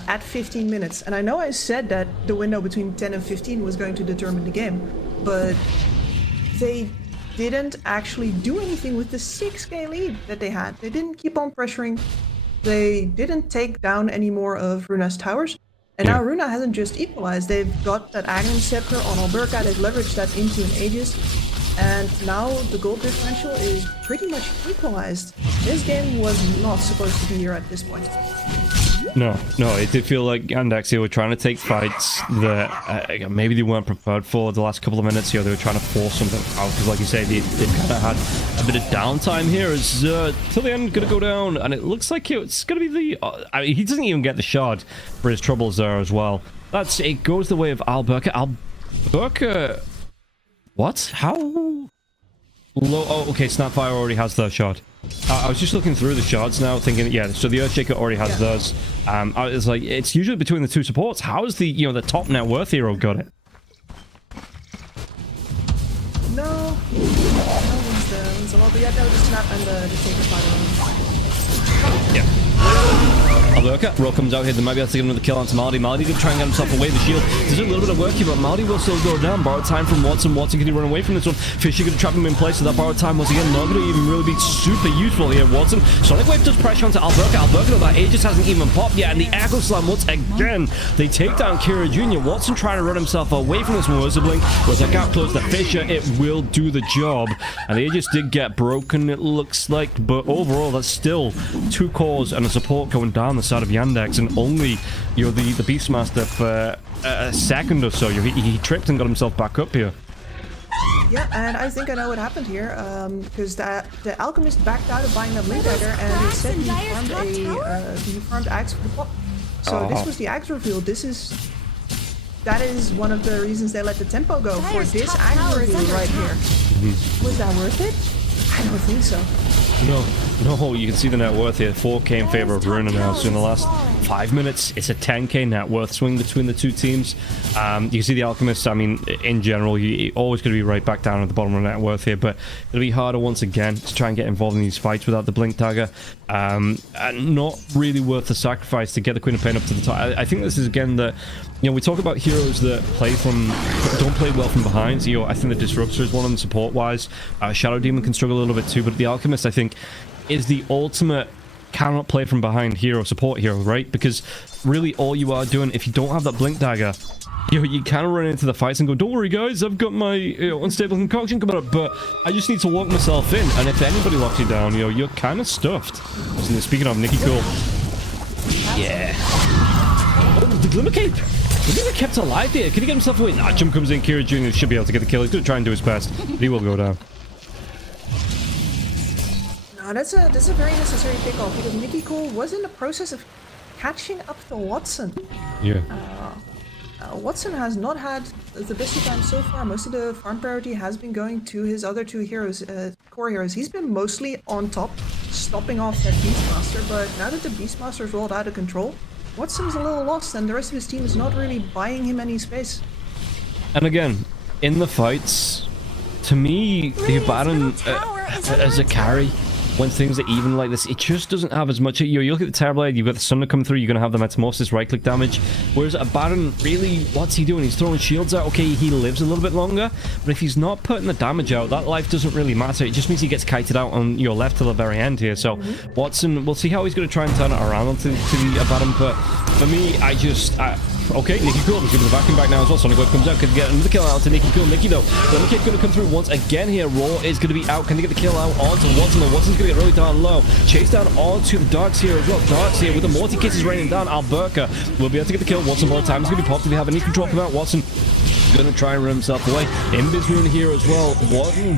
At 15 minutes. And I know I said that the window between 10 and 15 was going to determine the game, but they didn't actually do anything with the 6k lead that they had. They didn't keep on pressuring. They didn't take down any more of Runa's towers. And now Runa hasn't just equalized. They've got that Aghanim Scepter on Alberca. They've leveraged that into an Aegis. And now the gold differential is pretty much equalized. This game was not supposed to be here at this point. No, it did feel like Yandex here were trying to take fights that maybe they weren't prepared for the last couple of minutes. They were trying to force something out, because like you say, they kind of had a bit of downtime here as till the end going to go down, and it looks like it's going to be the... I mean, he doesn't even get the shard for his troubles there as well. It goes the way of Alberca. Alberca... What? How low? Oh, okay, Snapfire already has the shard. I was just looking through the shards now, thinking, yeah, so the Earthshaker already has theirs. It's like, it's usually between the 2 supports. How is the, the top net worth hero got it? No one's there. It's a lot, but yeah, no, the Snap and the Taker Spider. Yeah. Alberca, Ro comes out here, they might be able to get another kill onto Maldi. Maldi can try and get himself away the shield. There's a little bit of work here, but Maldi will still go down. Borrowed time from Watson. Watson can he run away from this one? Fisher going to trap him in place, so that borrowed time once again not going to even really be super useful here. Watson, Sonic Wave does pressure onto Alberca. Alberca, that Aegis hasn't even popped yet, and the Echo Slam once again. They take down Kira Jr. Watson trying to run himself away from this Mercer Blink. With a gap close to Fisher, it will do the job. And the Aegis did get broken, it looks like, but overall, that's still 2 cores and a support going down the side of Yandex, and only the Beastmaster for a second or so. He tripped and got himself back up here. Yeah, and I think I know what happened here, because the Alchemist backed out of buying that Blink Dagger, and instead he farmed Axe for the pop. So this was the Axe reveal. That is one of the reasons they let the tempo go for this Axe reveal right here. Was that worth it? I don't think so. No, you can see the net worth here. 4k in favor of Runa now. So in the last 5 minutes, it's a 10k net worth swing between the 2 teams. You can see the Alchemist, I mean, in general, you're always going to be right back down at the bottom of net worth here, but it'll be harder once again to try and get involved in these fights without the Blink Dagger. And not really worth the sacrifice to get the Queen of Pain up to the top. I think this is, again, that, we talk about heroes that don't play well from behind. I think the Disruptor is one of them support-wise. Shadow Demon can struggle a little bit too, but the Alchemist, I think, is the ultimate cannot play from behind hero, support hero, right? Because really all you are doing, if you don't have that Blink Dagger, you kind of run into the fights and go, don't worry guys, I've got my unstable concoction coming up, but I just need to walk myself in, and if anybody locks you down, you're kind of stuffed. Speaking of, Nicky Cool. Yeah. Oh, the Glimmer Cape! The Glimmer kept alive there. Can he get himself away? Nah, Jump comes in, Kira Jr. should be able to get the kill. He's going to try and do his best, but he will go down. No, that's a very necessary pick-off, because Nicky Cool was in the process of catching up to Watson. Yeah. Watson has not had the best of time so far. Most of the farm priority has been going to his other 2 heroes, core heroes. He's been mostly on top, stopping off that Beastmaster, but now that the Beastmaster's rolled out of control, Watson's a little lost, and the rest of his team is not really buying him any space. And again, in the fights, to me, the Baron as a carry, when things are even like this, it just doesn't have as much. You look at the Terrorblade, you've got the Sunder coming through, you're going to have the Metamorphosis right-click damage. Whereas a Baron, really, what's he doing? He's throwing shields out. Okay, he lives a little bit longer, but if he's not putting the damage out, that life doesn't really matter. It just means he gets kited out on your left till the very end here. So Watson, we'll see how he's going to try and turn it around onto the Baron, but for me, okay, Nicky Cool is giving the vacuum back now as well. Sonic Wave comes out, can get another kill out to Nicky Cool. Nicky though, the kid's going to come through once again here. Raw is going to be out. Can they get the kill out onto Watson? Though Watson's going to get really down low. Chase down onto the Darks here as well. Darks here with the multi-kisses raining down. Alberca will be able to get the kill. Watson more time is going to be popped. If they have a Nicky drop him out, Watson going to try and run himself away. Ember's Runa here as well.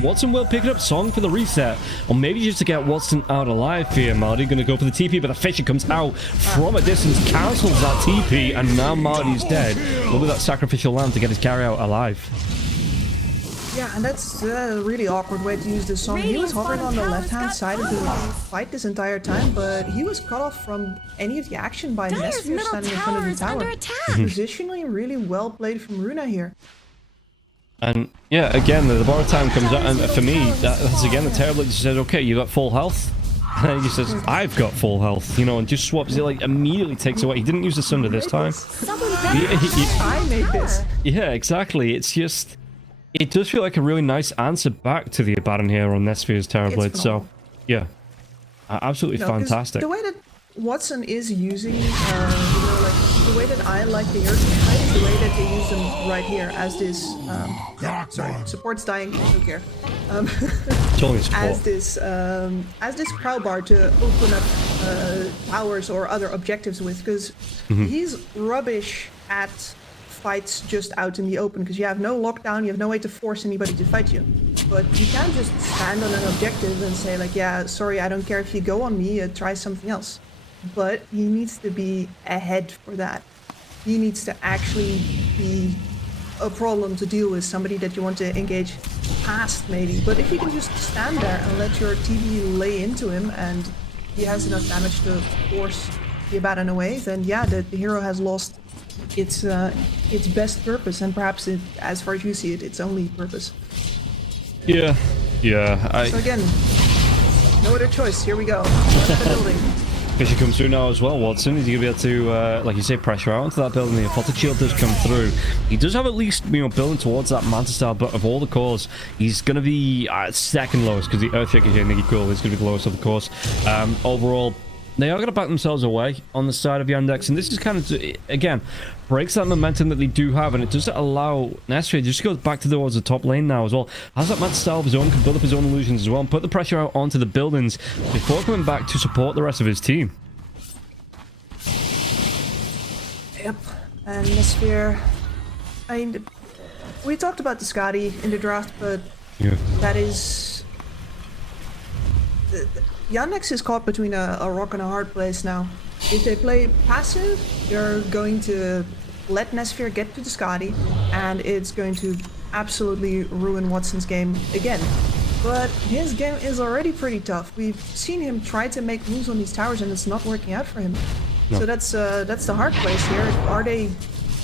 Watson will pick it up Song for the reset. Or maybe just to get Watson out alive here. Marty going to go for the TP, but the Fisher comes out from a distance, cancels that TP, and now Marty's dead. Look at that sacrificial lamb to get his carry out alive. Yeah, and that's a really awkward way to use this Song. He was hovering on the left-hand side of the fight this entire time, but he was cut off from any of the action by Nesphere standing in front of the tower. Positionally really well played from Runa here. And yeah, again, the borrow time comes out, and for me, that's again the terrible. He says, "Okay, you got full health." And then he says, "I've got full health," you know, and just swaps it, like immediately takes away. He didn't use the Sunder this time. I made this. Yeah, exactly. It's just, it does feel like a really nice answer back to the Abaddon here on Nesphere's Terrorblade. So, yeah, absolutely fantastic. The way that Watson is using, you know, like the way that I like the Earth fight is the way that they use them right here as this. Sorry, support's dying. I don't care. As this prow bar to open up towers or other objectives with, because he's rubbish at fights just out in the open, because you have no lockdown, you have no way to force anybody to fight you. But you can't just stand on an objective and say like, yeah, sorry, I don't care if you go on me, try something else. But he needs to be ahead for that. He needs to actually be a problem to deal with, somebody that you want to engage past maybe. But if you can just stand there and let your TV lay into him and he has enough damage to force the Abaddon away, then yeah, the hero has lost its best purpose, and perhaps as far as you see it, its only purpose. Yeah. So again, no other choice. Here we go. Left the building. Fisher comes through now as well, Watson. Is he going to be able to, like you say, pressure out onto that building? The Aphotic Shield does come through. He does have at least, you know, building towards that Manta style, but of all the cores, he's going to be second lowest, because the Earthshaker here, Nicky Cool, is going to be the lowest of the cores. Overall, they are going to back themselves away on the side of Yandex, and this is kind of, again, breaks that momentum that they do have, and it does allow Nesphere just goes back towards the top lane now as well. Has that Manta style of his own, can build up his own illusions as well, and put the pressure out onto the buildings before coming back to support the rest of his team. Yep, and Nesphere, I mean, we talked about the Skadi in the draft, but yeah, that is... Yandex is caught between a rock and a hard place now. If they play passive, they're going to let Nesphere get to the Skadi, and it's going to absolutely ruin Watson's game again. But his game is already pretty tough. We've seen him try to make moves on these towers, and it's not working out for him. No. So that's the hard place here. Are they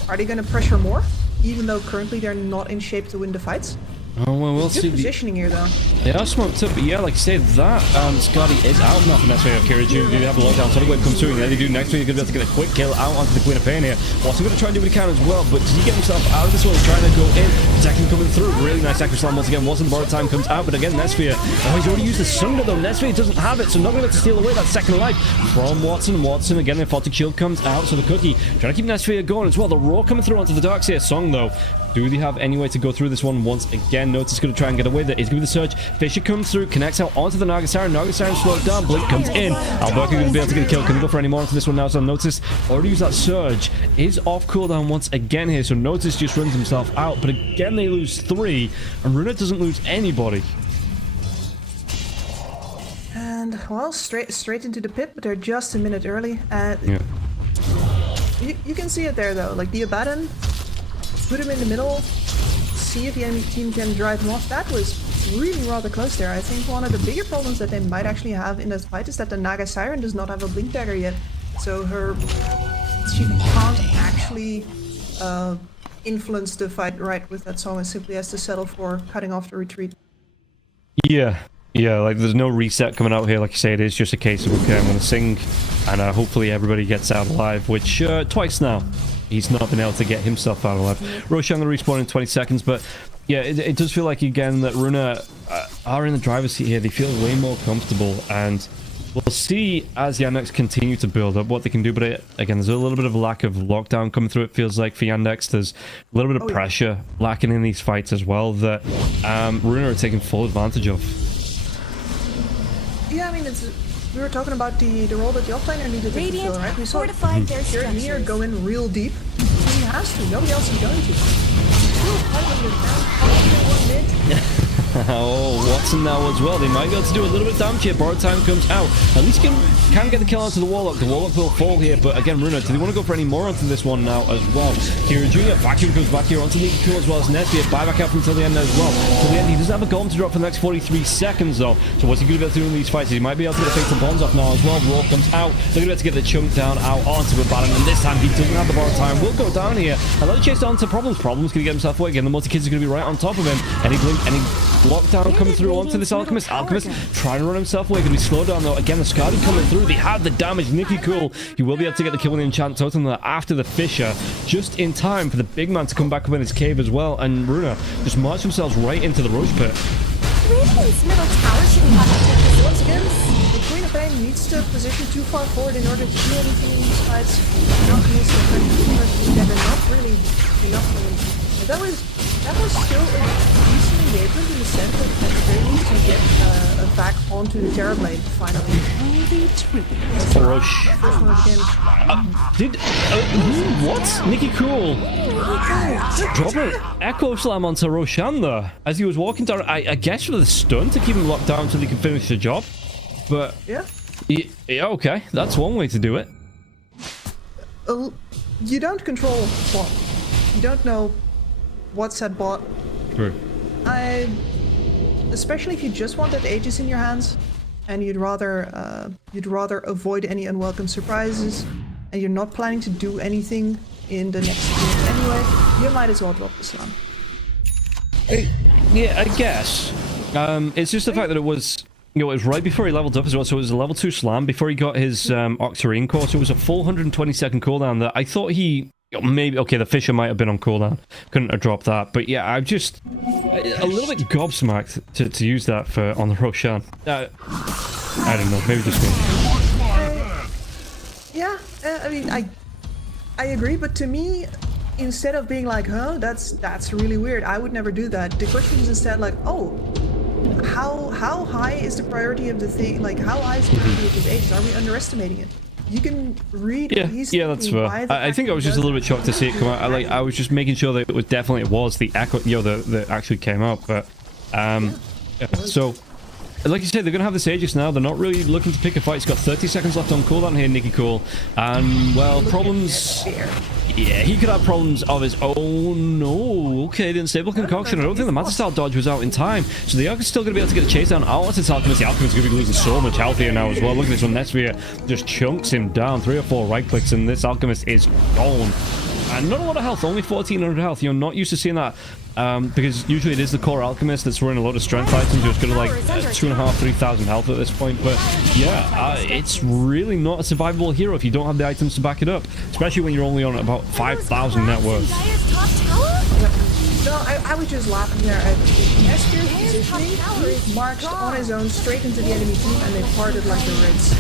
going to pressure more, even though currently they're not in shape to win the fights? Oh, well, we'll see. Good positioning here, though. They are smoked up, but yeah, like I said, that Skadi is out now for Nesphere. Kiriju, they have a lockdown. Sonic Wave comes through, and then they do next week. You're going to be able to get a quick kill out onto the Queen of Pain here. Also going to try and do what he can as well, but does he get himself out of this one? He's trying to go in. Protection coming through. Really nice sacrifice slam once again. Watson, borrowed time comes out, but again, Nesphere. Oh, he's already used the Sunder, though. Nesphere doesn't have it, so not going to be able to steal away that second life from Watson. Watson, again, the Aphotic Shield comes out, so the Cookie trying to keep Nesphere going as well. The Roar coming through onto the Darkseer Song, though. Do they have any way to go through this one once again? Notice going to try and get away. There is going to be the surge. Fisher comes through, connects out onto the Naga Siren. Naga Siren slowed down. Blink comes in. Alberca going to be able to get a kill. Couldn't go for any more into this one now. So Notice already used that surge. Is off cooldown once again here. So Notice just runs himself out. But again, they lose 3. And Runa doesn't lose anybody. And, well, straight into the pit, but they're just a minute early. Yeah. You can see it there, though. Like, the Abaddon, put him in the middle, see if the enemy team can drive him off. That was really rather close there. I think one of the bigger problems that they might actually have in this fight is that the Naga Siren does not have a blink dagger yet. So she can't actually influence the fight right with that song, and simply has to settle for cutting off the retreat. Yeah, like there's no reset coming out here. Like you say, it is just a case of, okay, I'm going to sing, and hopefully everybody gets out alive, which twice now he's not been able to get himself out alive. Roshan going to respawn in 20 seconds, but yeah, it does feel like, again, that Runa are in the driver's seat here. They feel way more comfortable, and we'll see as Yandex continue to build up what they can do. But again, there's a little bit of lack of lockdown coming through, it feels like, for Yandex. There's a little bit of pressure lacking in these fights as well that Runa are taking full advantage of. Yeah, I mean, we were talking about the role that the offlaner needed to fulfill, right? We saw Mir go in real deep. He has to. Nobody else is going to. Oh, Watson now as well. They might be able to do a little bit of damage here. Borrowed time comes out. At least can get the kill onto the Warlock. The Warlock will fall here, but again, Runa, do they want to go for any more onto this one now as well? Kira Jr. Vacuum comes back here onto Nicky Cool as well as Nesby. Buyback out until the end as well. Till the end, he doesn't have a golem to drop for the next 43 seconds though. So what's he going to be able to do in these fights? He might be able to get the Fatal Bonds off now as well. Raw comes out. They're going to be able to get the chunk down out onto the Baron, and this time he doesn't have the borrowed time. Will go down here. Another chase down to Problems. Problems going to get himself away again. The multi-kids are going to be right on top of him. Any blink, any lockdown coming through onto this Alchemist. Alchemist trying to run himself away. Going to be slowed down though. Again, the Scardy coming through. They have the damage. Nicky Cool, he will be able to get the kill with the enchant totem there after the Fisher, just in time for the big man to come back up in his cave as well. And Runa just march themselves right into the Roach Pit. Radiant's middle tower should have to Once again, the Queen of Pain needs to position too far forward in order to do anything in these fights. Alchemist and not really enough for him. That was still a decent engagement in the sense that at the very least you get back onto the Terrorblade finally. Roche. First one again. What? Nicky Cool drop an Echo Slam onto Roshan there as he was walking down. I guess for the stun to keep him locked down so they can finish the job. But yeah, okay, that's one way to do it. You don't control bot. You don't know what's at bot. True. Especially if you just want that Aegis in your hands, and you'd rather avoid any unwelcome surprises, and you're not planning to do anything in the next game anyway, you might as well drop the slam. Yeah, I guess. It's just the fact that it was, it was right before he leveled up as well, so it was a level 2 slam before he got his Octarine core, so it was a full 120 second cooldown that I thought he maybe, okay, the Fisher might have been on cooldown, couldn't have dropped that, but yeah, I'm just a little bit gobsmacked to use that for on the Roshan. I don't know, maybe just me. Yeah, I mean, I agree, but to me, instead of being like, huh, that's really weird, I would never do that. The question is instead like, oh, how high is the priority of the thing? Like, how high is the priority of his Aegis? Are we underestimating it? You can read. Yeah, that's fair. I think I was just a little bit shocked to see it come out. I was just making sure that it was definitely the echo, that actually came out. But yeah. So, like you said, they're gonna have this Aegis now. They're not really looking to pick a fight. It's got 30 seconds left on cooldown here, Nicky Cool, and well, problems. Yeah, he could have problems of his own. No, okay, the unstable concoction. I don't think the Master Style dodge was out in time, so the Arc is still going to be able to get a chase down out at this Alchemist. The Alchemist is going to be losing so much health here now as well. Look at this one. Nesvia just chunks him down. 3 or 4 right clicks, and this Alchemist is gone. And not a lot of health, only 1400 health. You're not used to seeing that. Because usually it is the core Alchemist that's running a lot of strength items, who's got like 2,500-3,000 health at this point. But yeah, it's really not a survivable hero if you don't have the items to back it up, especially when you're only on about 5,000 net worth. No, I was just laughing there at Nestor's positioning. He marched on his own straight into the enemy team, and they parted like the Red Sea.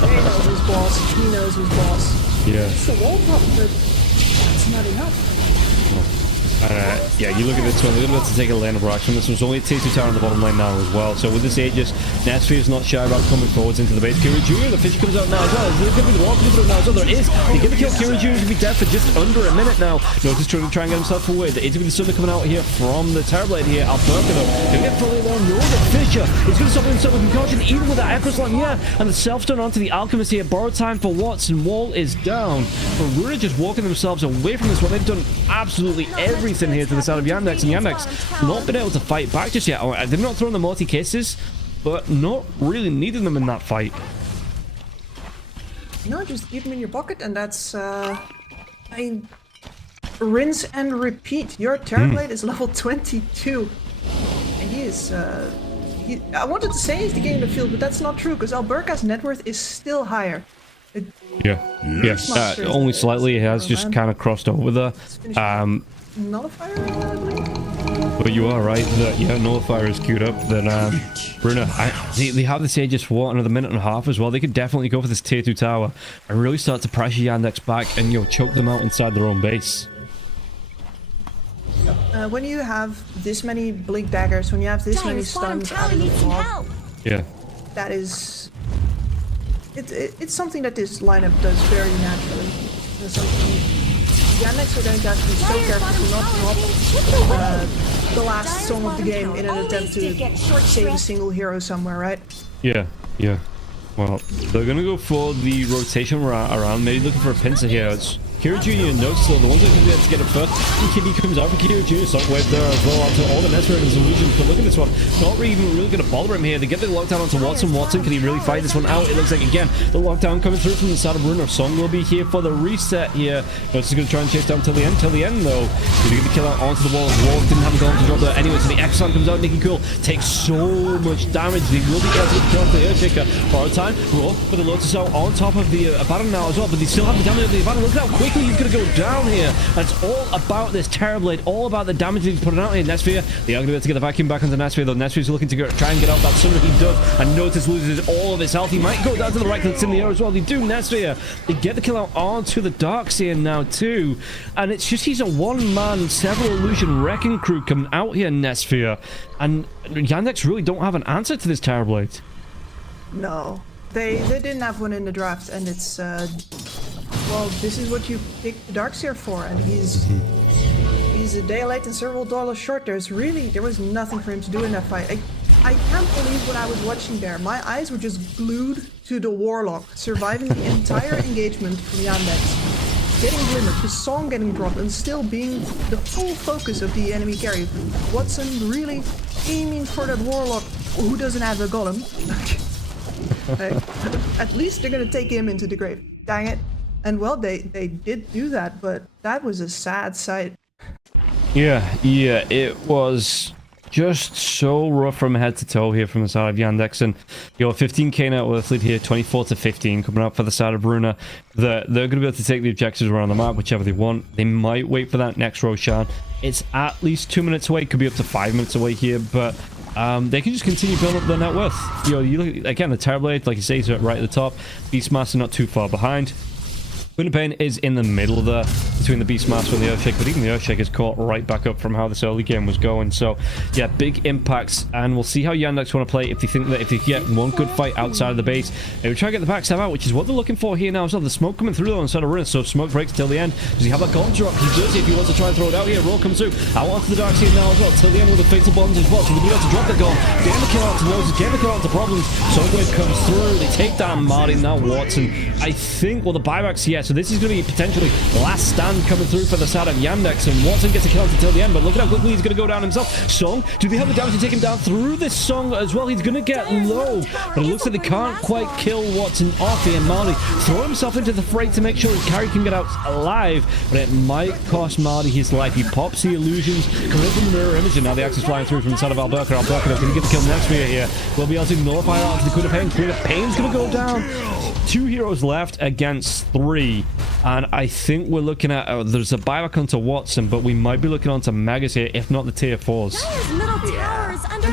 They know his boss, he knows his boss. Yeah. It's the wall drop, but that's not enough. Yeah, you look at this one, they're going to have to take a lane of action. This one's only a T2 tower on the bottom lane now as well. So with this Aegis, Nesphia is not shy about coming forwards into the base. Kira Jr., the Fish comes out now as well. There's going to be the wall coming out now as well. There is. They get the kill. Kira Jr. to be dead for just under a minute now. Notice trying to try and get himself away. It's going to be the Sunder coming out here from the Terrorblade here. Alberca though. Going to get fully there. No, the Fisher is going to stop himself with concussion even with that Echo Slam. Yeah, and the self-stun onto the Alchemist here. Borrowed time for Watson. Wall is down. But Runa just walking themselves away from this one. They've done absolutely everything here to the side of Yandex, and Yandex not been able to fight back just yet. They've not thrown the multi-cases, but not really needing them in that fight. No, just keep them in your pocket, and that's, I mean, rinse and repeat. Your Terrorblade is level 22. And he is, I wanted to say he's the game in the field, but that's not true, because Alberca's net worth is still higher. Only slightly. It has just kind of crossed over there. Nullifier, I believe? But you are right that, yeah, Nullifier is queued up. Then, Runa, they have this Aegis for another minute and a half as well. They could definitely go for this tier 2 tower and really start to pressure Yandex back and, choke them out inside their own base. When you have this many Blink Daggers, when you have this many stuns out of the fog, yeah, that is... It's something that this lineup does very naturally. It's something Yandex are going to have to be so careful to not drop the last song of the game in an attempt to save a single hero somewhere, right? Yeah, yeah. Well, they're gonna go for the rotation around, maybe looking for a pincer here. It's Kira Jr. and Note still the ones that can be able to get it first. Kitty comes out for Kira Jr. Start wave there as well onto all the Nestor and illusions. But look at this one. Not even really going to bother him here. They get the lockdown onto Watson. Watson, can he really fight this one out? It looks like, again, the lockdown coming through from the side of Runa. Song will be here for the reset here. Note is going to try and chase down till the end. Till the end, though. He's going to get the kill out onto the wall. Wall didn't have a goal to drop there anyway. So the Exxon comes out. Nicky Cool takes so much damage. He will be able to kill the Earthshaker for a time. Raw with the Lotus out on top of the Abaddon now as well. But they still have the damage of the Abaddon. Look at how quickly he's going to go down here. And it's all about this Terrorblade, all about the damage he's putting out here. Nesphere, they are going to be able to get the vacuum back onto Nesphere, though Nesphere's looking to try and get out that Sunder. He does, and Notice loses all of his health. He might go down to the right clicks in the air as well. They do Nesphere. They get the kill out onto the Darkseer now too. And it's just, he's a one-man, several illusion wrecking crew coming out here, Nesphere. And Yandex really don't have an answer to this Terrorblade. No. They didn't have one in the draft, and it's well, this is what you pick the Darkseer for, and he's a day late and several dollars short. There was nothing for him to do in that fight. I can't believe what I was watching there. My eyes were just glued to the Warlock, surviving the entire engagement from Yandex, getting glimmered, his song getting dropped, and still being the full focus of the enemy carry. Watson really aiming for that Warlock who doesn't have a golem. At least they're gonna take him into the grave. Dang it. And well, they did do that, but that was a sad sight. Yeah, it was just so rough from head to toe here from the side of Yandex. And 15k now with lead here, 24 to 15 coming up for the side of Runa. They're going to be able to take the objectives around the map, whichever they want. They might wait for that next Roshan. It's at least 2 minutes away, could be up to 5 minutes away here, but they can just continue building up their net worth. You look again, the Terrorblade, like you say, is right at the top. Beastmaster not too far behind. Queen of Pain is in the middle there between the Beastmaster and the Earthshaker, but even the Earthshaker is caught right back up from how this early game was going. So yeah, big impacts, and we'll see how Yandex want to play. If they think that if they get one good fight outside of the base, they would try to get the backstab out, which is what they're looking for here now as well. The smoke coming through though inside of Runa, so smoke breaks till the end. Does he have that gold drop? He does if he wants to try and throw it out here. Roll comes through out onto the Darkseer now as well till the end with the fatal bombs as well. So they'll be able to drop the gold, get the kill out to Noses, get the kill out to Problems. Soulblade comes through, they take down Martin, now Watson. I think, well, the buybacks, yeah, so this is going to be potentially last stand coming through for the side of Yandex, and Watson gets a kill until the end, but look at how quickly he's going to go down himself. Song, do they have the damage to take him down through this Song as well? He's going to get low, but it looks like they can't quite kill Watson off here. Marty throw himself into the fray to make sure his carry can get out alive, but it might cost Marty his life. He pops the illusions coming in from the mirror image, and now the axe is flying through from the side of Alberca. Alberca is going to get the kill next here. We'll be able to nullify out to the Queen of Pain. Queen of Pain's going to go down. 2 heroes left against 3, and I think we're looking at there's a buyback onto Watson, but we might be looking onto Megas here, if not the tier 4s.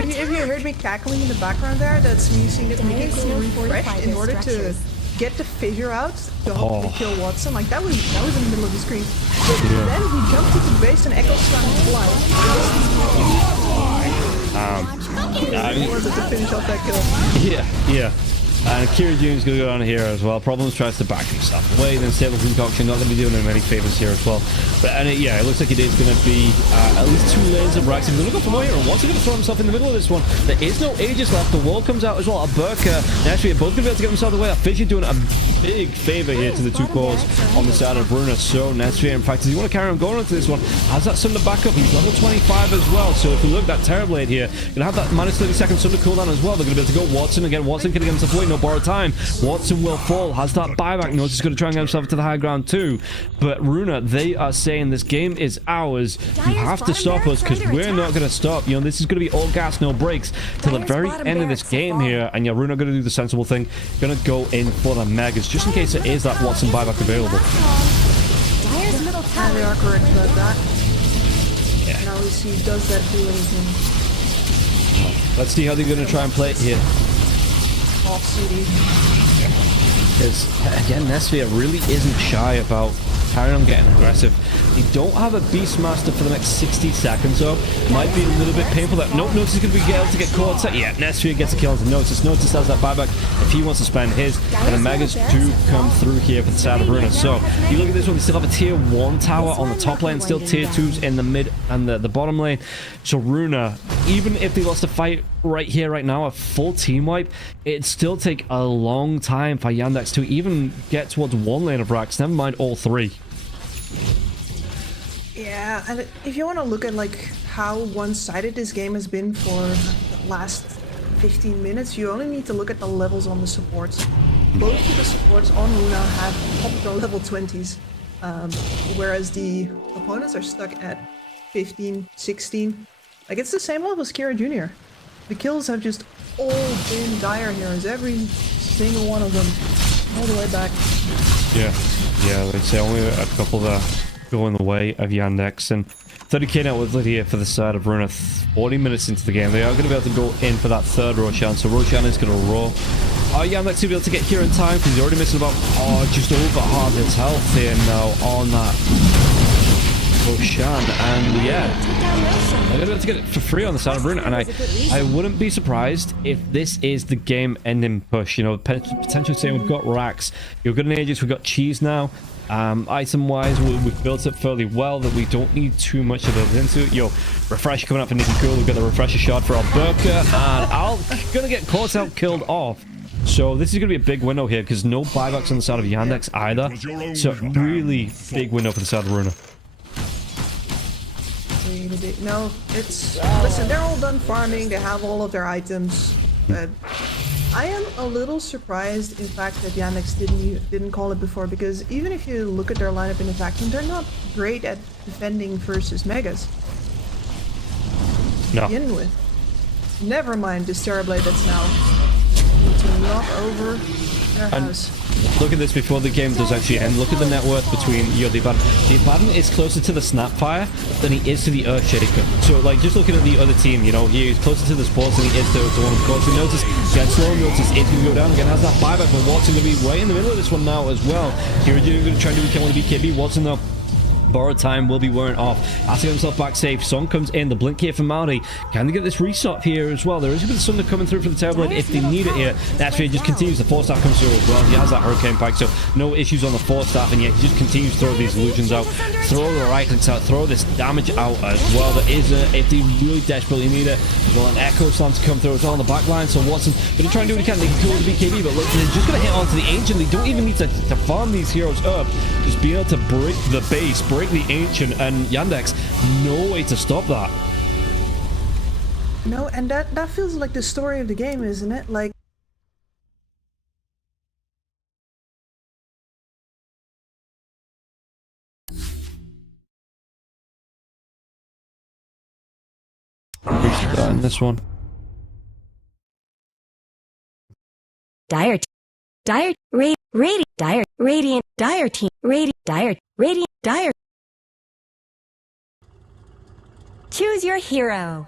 If you heard me cackling in the background there, that's me using it to make it refreshed in order to get the fissure out to hopefully kill Watson. Like that was in the middle of the screen. But then he jumped to the base and Echo Slam fly. To finish off that kill. Yeah. And Kira Jr. is going to go down here as well. Problems tries to back himself away. Then Stable Concoction not going to be doing him any favors here as well. But yeah, it looks like it is going to be at least 2 lanes of racks. He's going to go for more here. And Watson going to throw himself in the middle of this one. There is no Aegis left. The wall comes out as well. Alberca and actually both going to be able to get themselves away. Fishy doing a big favor here to the 2 cores on the side of Runa. So Nesphia, in fact, does he want to carry on going into this one? Has that Sunder back up? He's level 25 as well. So if we look at that Terrorblade here, going to have that minus 30 second Sunder cooldown as well. They're going to be able to go Watson again. Watson can get himself away. No borrowed time. Watson will fall. Has that buyback note. He's going to try and get himself to the high ground too. But Runa, they are saying this game is ours. You have to stop us because we're not going to stop. This is going to be all gas, no brakes till the very end of this game here. And yeah, Runa going to do the sensible thing. Going to go in for the Megas just in case there is that Watson buyback available. And they are correct about that. Yeah. Now we see, does that do anything? Let's see how they're going to try and play it here. Off CD. Because again, Nesphia really isn't shy about carrying on getting aggressive. They don't have a Beastmaster for the next 60 seconds, so it might be a little bit painful. That nope, Notice is going to be able to get caught. Yeah, Nesphere gets a kill to Notice. Notice has that buyback if he wants to spend his. And the Megas do come through here for the side of Runa. So you look at this one, we still have a tier 1 tower on the top lane, still tier 2s in the mid and the bottom lane. So Runa, even if they lost a fight right here, right now, a full team wipe, it'd still take a long time for Yandex to even get towards one lane of racks, never mind all 3. Yeah, and if you want to look at like how one-sided this game has been for the last 15 minutes, you only need to look at the levels on the supports. Both of the supports on Runa have up to level 20s, whereas the opponents are stuck at 15, 16. Like, it's the same level as Kira Jr. The kills have just all been dire heroes, every single one of them, all the way back. Yeah, like I say, only a couple that go in the way of Yandex, and 30k net with Lydia for the side of Runa. 40 minutes into the game, they are going to be able to go in for that third Roshan, so Roshan is going to roll. Yandex will be able to get here in time, because he's already missing about, just over half his health here now on that Roshan, and yeah, I'm gonna be able to get it for free on the side of Runa, and I wouldn't be surprised if this is the game-ending push. You know, potentially saying we've got racks, you've got an Aegis, we've got cheese now. Item-wise, we've built it fairly well that we don't need too much to build into it. Yo, refresh coming up for Nicky Cool. We've got the refresher shot for Alberca, and Al gonna get caught out, killed off. So this is going to be a big window here, because no buybacks on the side of Yandex either. So really big window for the side of Runa. No, it's... Listen, they're all done farming, they have all of their items. I am a little surprised, in fact, that Yandex didn't call it before, because even if you look at their lineup in a vacuum, they're not great at defending versus Megas. No. To begin with. Never mind this Terrorblade that's now going to knock over their house. Look at this before the game does actually end. Look at the net worth between the Abaddon. The Abaddon is closer to the Snapfire than he is to the Earthshaker. So, like, just looking at the other team, you know, he is closer to the sports than he is to one of the courts. You notice, again, slow notice, it's going to go down again, has that buyback, but Watson going to be right in the middle of this one now as well. Here, you're going to try to do what you can with BKB. Watson, though. Borrowed time will be wearing off. Asking himself back safe. Song comes in. The blink here for Maori. Can they get this reset here as well? There is a bit of thunder coming through for the Terrorblade if they need it here. Nesphere just continues. The 4-staff comes through as well. He has that Hurricane Pike, so no issues on the 4-staff, and yet he just continues to throw these illusions out. Throw the right clicks out. Throw this damage out as well. There is if they really desperately need it. Well, an Echo Slam to come through. It's all on the back line, so Watson going to try and do what he can. They can kill the BKB, but look, they're just going to hit onto the Ancient. They don't even need to farm these heroes up. Just being able to break the base, break the Ancient, and Yandex, no way to stop that. No, and that feels like the story of the game, isn't it? Like, in this one. Dire team. Choose your hero.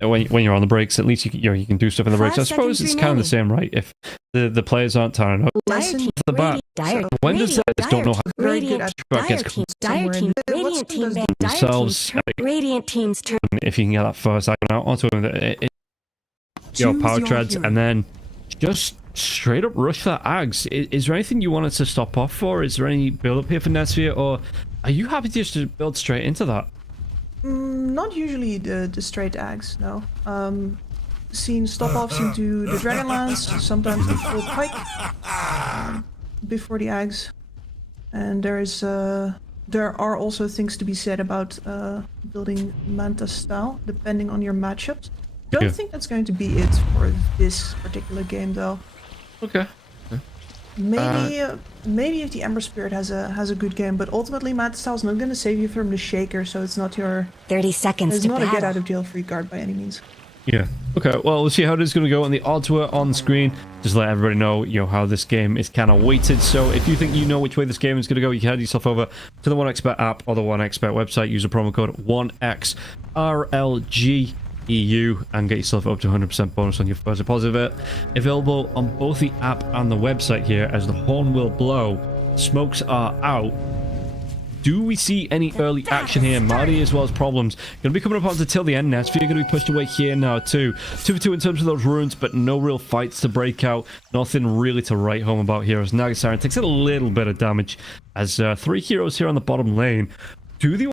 When you're on the breaks, at least you can do stuff in the breaks. I suppose it's kind of the same, right? If the players aren't turning up the bat, when does that don't know how themselves, Radiant team's turn. if you can get that first icon out onto him, power treads, and then just straight up rush for that Ags. Is there anything you wanted to stop off for? Is there any build up here for Nesphere, or are you happy just to build straight into that? Not usually the straight Ags, no. Seen stop-offs into the Dragonlance, sometimes the full pike before the Ags. And there are also things to be said about building Manta style, depending on your matchups. Don't think that's going to be it for this particular game, though. Okay. Maybe if the Ember Spirit has a good game, but ultimately Matt Style's not going to save you from the Shaker, so it's not your 30 seconds it's to not a get battle. out of jail free card by any means. Yeah. Okay, well, we'll see how it is going to go, and the odds were on screen. Just let everybody know, how this game is kind of weighted. So if you think you know which way this game is going to go, you can head yourself over to the 1xBet app or the 1xBet website. Use the promo code 1XRLGEU and get yourself up to 100% bonus on your first deposit. Available on both the app and the website here as the horn will blow. Smokes are out. Do we see any early action here? Marty as well as Problems going to be coming up onto till the end now. Sphere going to be pushed away here now too. 2 for 2 in terms of those runes, but no real fights to break out. Nothing really to write home about here as Nagasiren takes a little bit of damage as 3 heroes here on the bottom lane. Do the